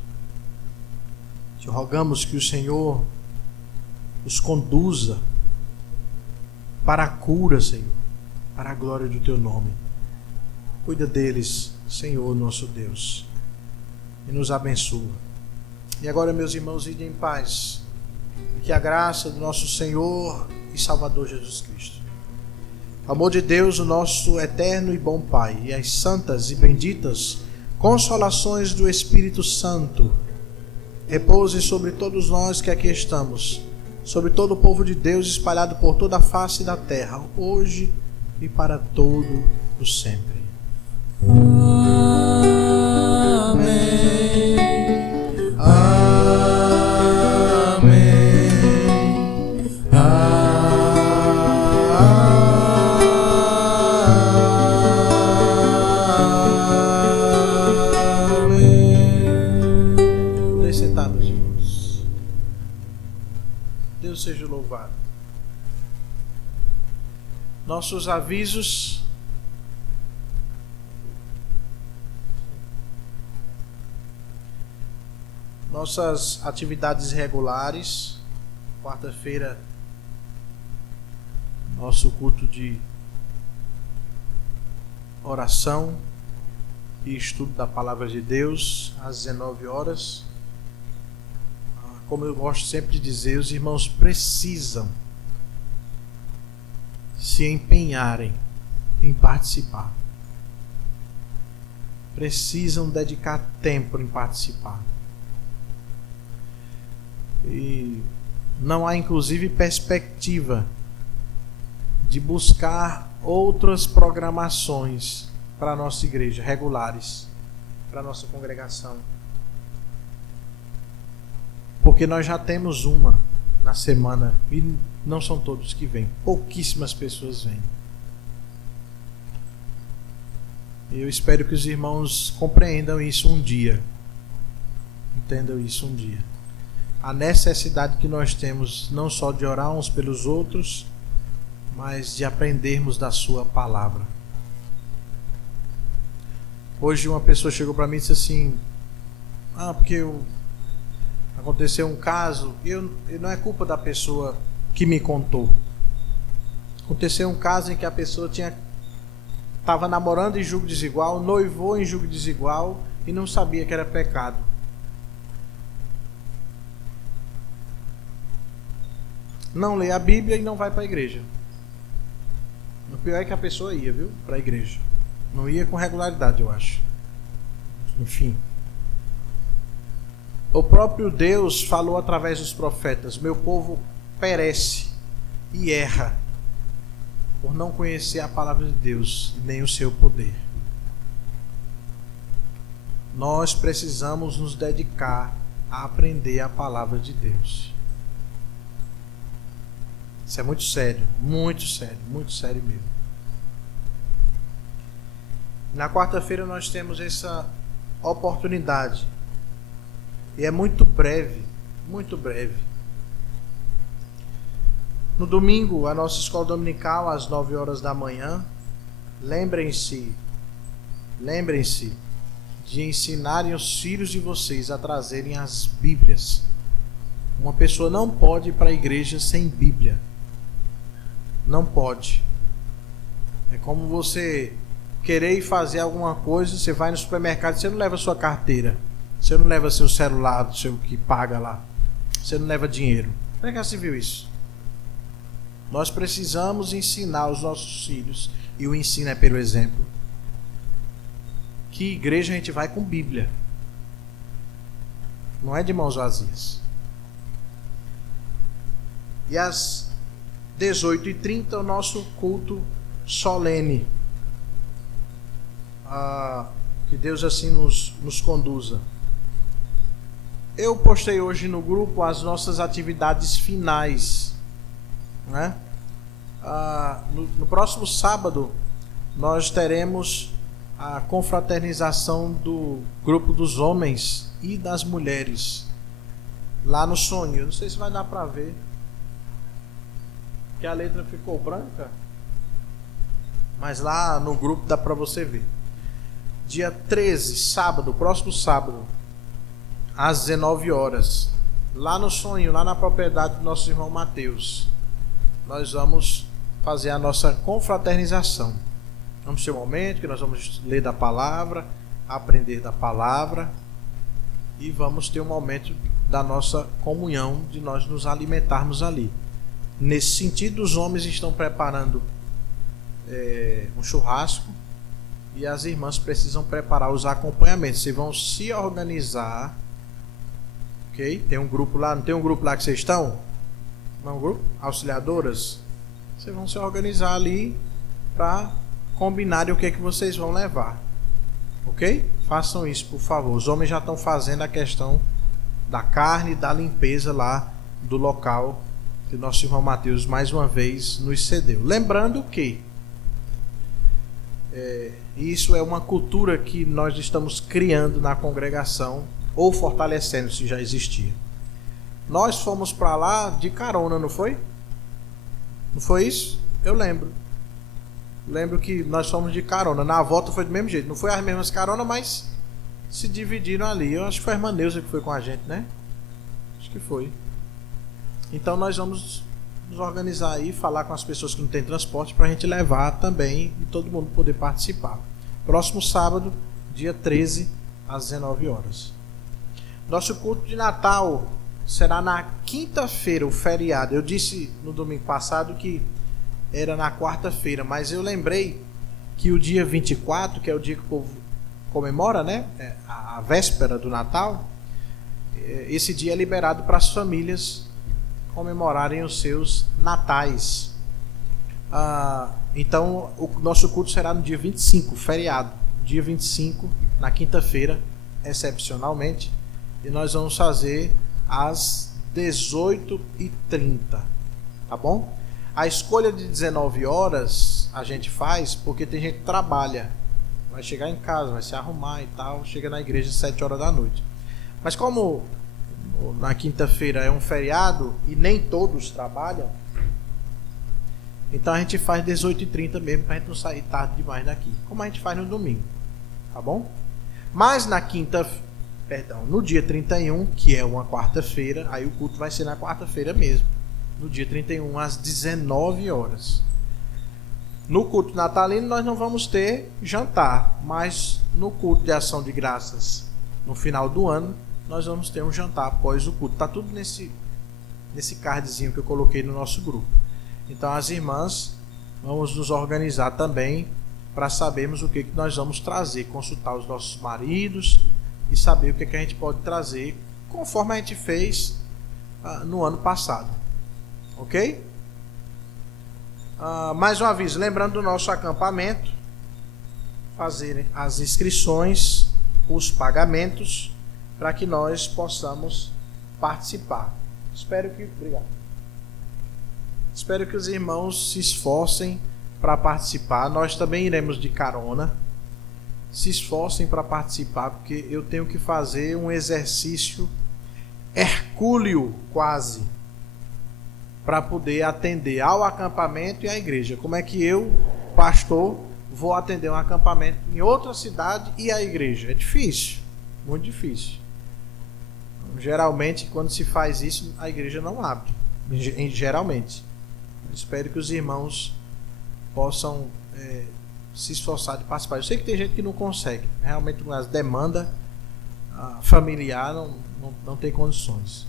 Te rogamos que o Senhor os conduza para a cura, Senhor, para a glória do teu nome. Cuida deles, Senhor nosso Deus, e nos abençoa. E agora, meus irmãos, idem em paz, Que a graça do nosso Senhor e Salvador Jesus Cristo, o amor de Deus, o nosso eterno e bom Pai, e as santas e benditas consolações do Espírito Santo repousem sobre todos nós que aqui estamos, sobre todo o povo de Deus espalhado por toda a face da terra, hoje e para todo o sempre. Amém. Deus seja louvado. Nossos avisos. Nossas atividades regulares. Quarta-feira, nosso culto de oração e estudo da Palavra de Deus, às 19 horas. Como eu gosto sempre de dizer, os irmãos precisam se empenharem em participar. Precisam dedicar tempo em participar. E não há inclusive perspectiva de buscar outras programações para a nossa igreja, regulares, para a nossa congregação. Porque nós já temos uma na semana e não são todos que vêm. Pouquíssimas pessoas vêm. E eu espero que os irmãos compreendam isso um dia. Entendam isso um dia. A necessidade que nós temos não só de orar uns pelos outros, mas de aprendermos da sua palavra. Hoje uma pessoa chegou para mim e disse assim: porque aconteceu um caso, e não é culpa da pessoa que me contou. Aconteceu um caso em que a pessoa estava namorando em julgo desigual, noivou em julgo desigual e não sabia que era pecado. Não lê a Bíblia e não vai para a igreja. O pior é que a pessoa ia, viu? Para a igreja. Não ia com regularidade, eu acho. Enfim. O próprio Deus falou através dos profetas: meu povo perece e erra por não conhecer a palavra de Deus nem o seu poder. Nós precisamos nos dedicar a aprender a palavra de Deus. Isso é muito sério mesmo. Na quarta-feira nós temos essa oportunidade. E é muito breve, muito breve. No domingo, a nossa escola dominical, às 9 horas da manhã. Lembrem-se de ensinarem os filhos de vocês a trazerem as Bíblias. Uma pessoa não pode ir para a igreja sem Bíblia. Não pode. É como você querer ir fazer alguma coisa, você vai no supermercado, você não leva sua carteira, você não leva seu celular, seu que paga lá, você não leva dinheiro. Como é que você viu isso? Nós precisamos ensinar os nossos filhos, e o ensino é pelo exemplo, que igreja a gente vai com Bíblia, não é de mãos vazias. E às 18h30 o nosso culto solene. Que Deus assim nos conduza. Eu postei hoje no grupo as nossas atividades finais, né? No próximo sábado nós teremos a confraternização do grupo dos homens e das mulheres lá no Sonho. Não sei se vai dar para ver, que a letra ficou branca, mas lá no grupo dá para você ver. Dia 13, sábado, próximo sábado, às 19 horas, lá no Sonho, lá na propriedade do nosso irmão Mateus, nós vamos fazer a nossa confraternização. Vamos ter um momento que nós vamos ler da palavra, aprender da palavra, e vamos ter um momento da nossa comunhão, de nós nos alimentarmos ali. Nesse sentido, os homens estão preparando um churrasco e as irmãs precisam preparar os acompanhamentos. Vocês vão se organizar, ok? Tem um grupo lá, não tem um grupo lá que vocês estão? Não é um grupo? Auxiliadoras? Vocês vão se organizar ali para combinarem o que é que vocês vão levar, ok? Façam isso, por favor. Os homens já estão fazendo a questão da carne e da limpeza lá do local que o nosso irmão Mateus mais uma vez nos cedeu. Lembrando que isso é uma cultura que nós estamos criando na congregação, ou fortalecendo se já existia. Nós fomos para lá de carona, não foi? Não foi isso? Eu lembro. Lembro que nós fomos de carona. Na volta foi do mesmo jeito. Não foi as mesmas caronas, mas se dividiram ali. Eu acho que foi a irmã Neuza que foi com a gente, né? Acho que foi. Então nós vamos nos organizar aí, falar com as pessoas que não têm transporte para a gente levar também e todo mundo poder participar. Próximo sábado, dia 13, às 19 horas. Nosso culto de Natal será na quinta-feira, o feriado. Eu disse no domingo passado que era na quarta-feira, mas eu lembrei que o dia 24, que é o dia que o povo comemora, né? A véspera do Natal, esse dia é liberado para as famílias comemorarem os seus natais. Então o nosso culto será no dia 25, feriado, dia 25, na quinta-feira, excepcionalmente, e nós vamos fazer às 18h30, tá bom? A escolha de 19 horas a gente faz porque tem gente que trabalha, vai chegar em casa, vai se arrumar e tal, chega na igreja às 7 horas da noite. Mas como na quinta-feira é um feriado e nem todos trabalham, então a gente faz 18h30 mesmo, para a gente não sair tarde demais daqui, como a gente faz no domingo, tá bom? Mas no dia 31, que é uma quarta-feira, aí o culto vai ser na quarta-feira mesmo, no dia 31 às 19 horas. No culto natalino nós não vamos ter jantar, mas no culto de ação de graças no final do ano nós vamos ter um jantar após o culto. Está tudo nesse cardzinho que eu coloquei no nosso grupo. Então as irmãs vamos nos organizar também para sabermos o que nós vamos trazer, consultar os nossos maridos e saber o que a gente pode trazer, conforme a gente fez no ano passado. Ok? Mais um aviso, lembrando do nosso acampamento, fazer as inscrições, os pagamentos, para que nós possamos participar. Espero que os irmãos se esforcem para participar. Nós também iremos de carona. Se esforcem para participar, porque eu tenho que fazer um exercício hercúleo quase, para poder atender ao acampamento e à igreja. Como é que eu, pastor, vou atender um acampamento em outra cidade e a igreja? É difícil, muito difícil. Geralmente, quando se faz isso, a igreja não abre. Geralmente. Espero que os irmãos possam se esforçar de participar. Eu sei que tem gente que não consegue. Realmente, as demandas familiar não tem condições.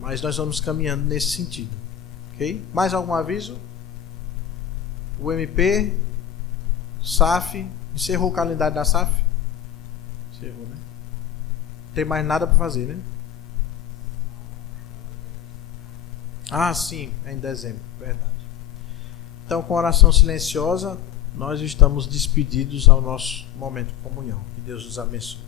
Mas nós vamos caminhando nesse sentido. Ok? Mais algum aviso? O MP, SAF, encerrou o calendário da SAF? Encerrou, né? Não tem mais nada para fazer, né? Sim, é em dezembro, verdade. Então, com oração silenciosa, nós estamos despedidos ao nosso momento de comunhão. Que Deus nos abençoe.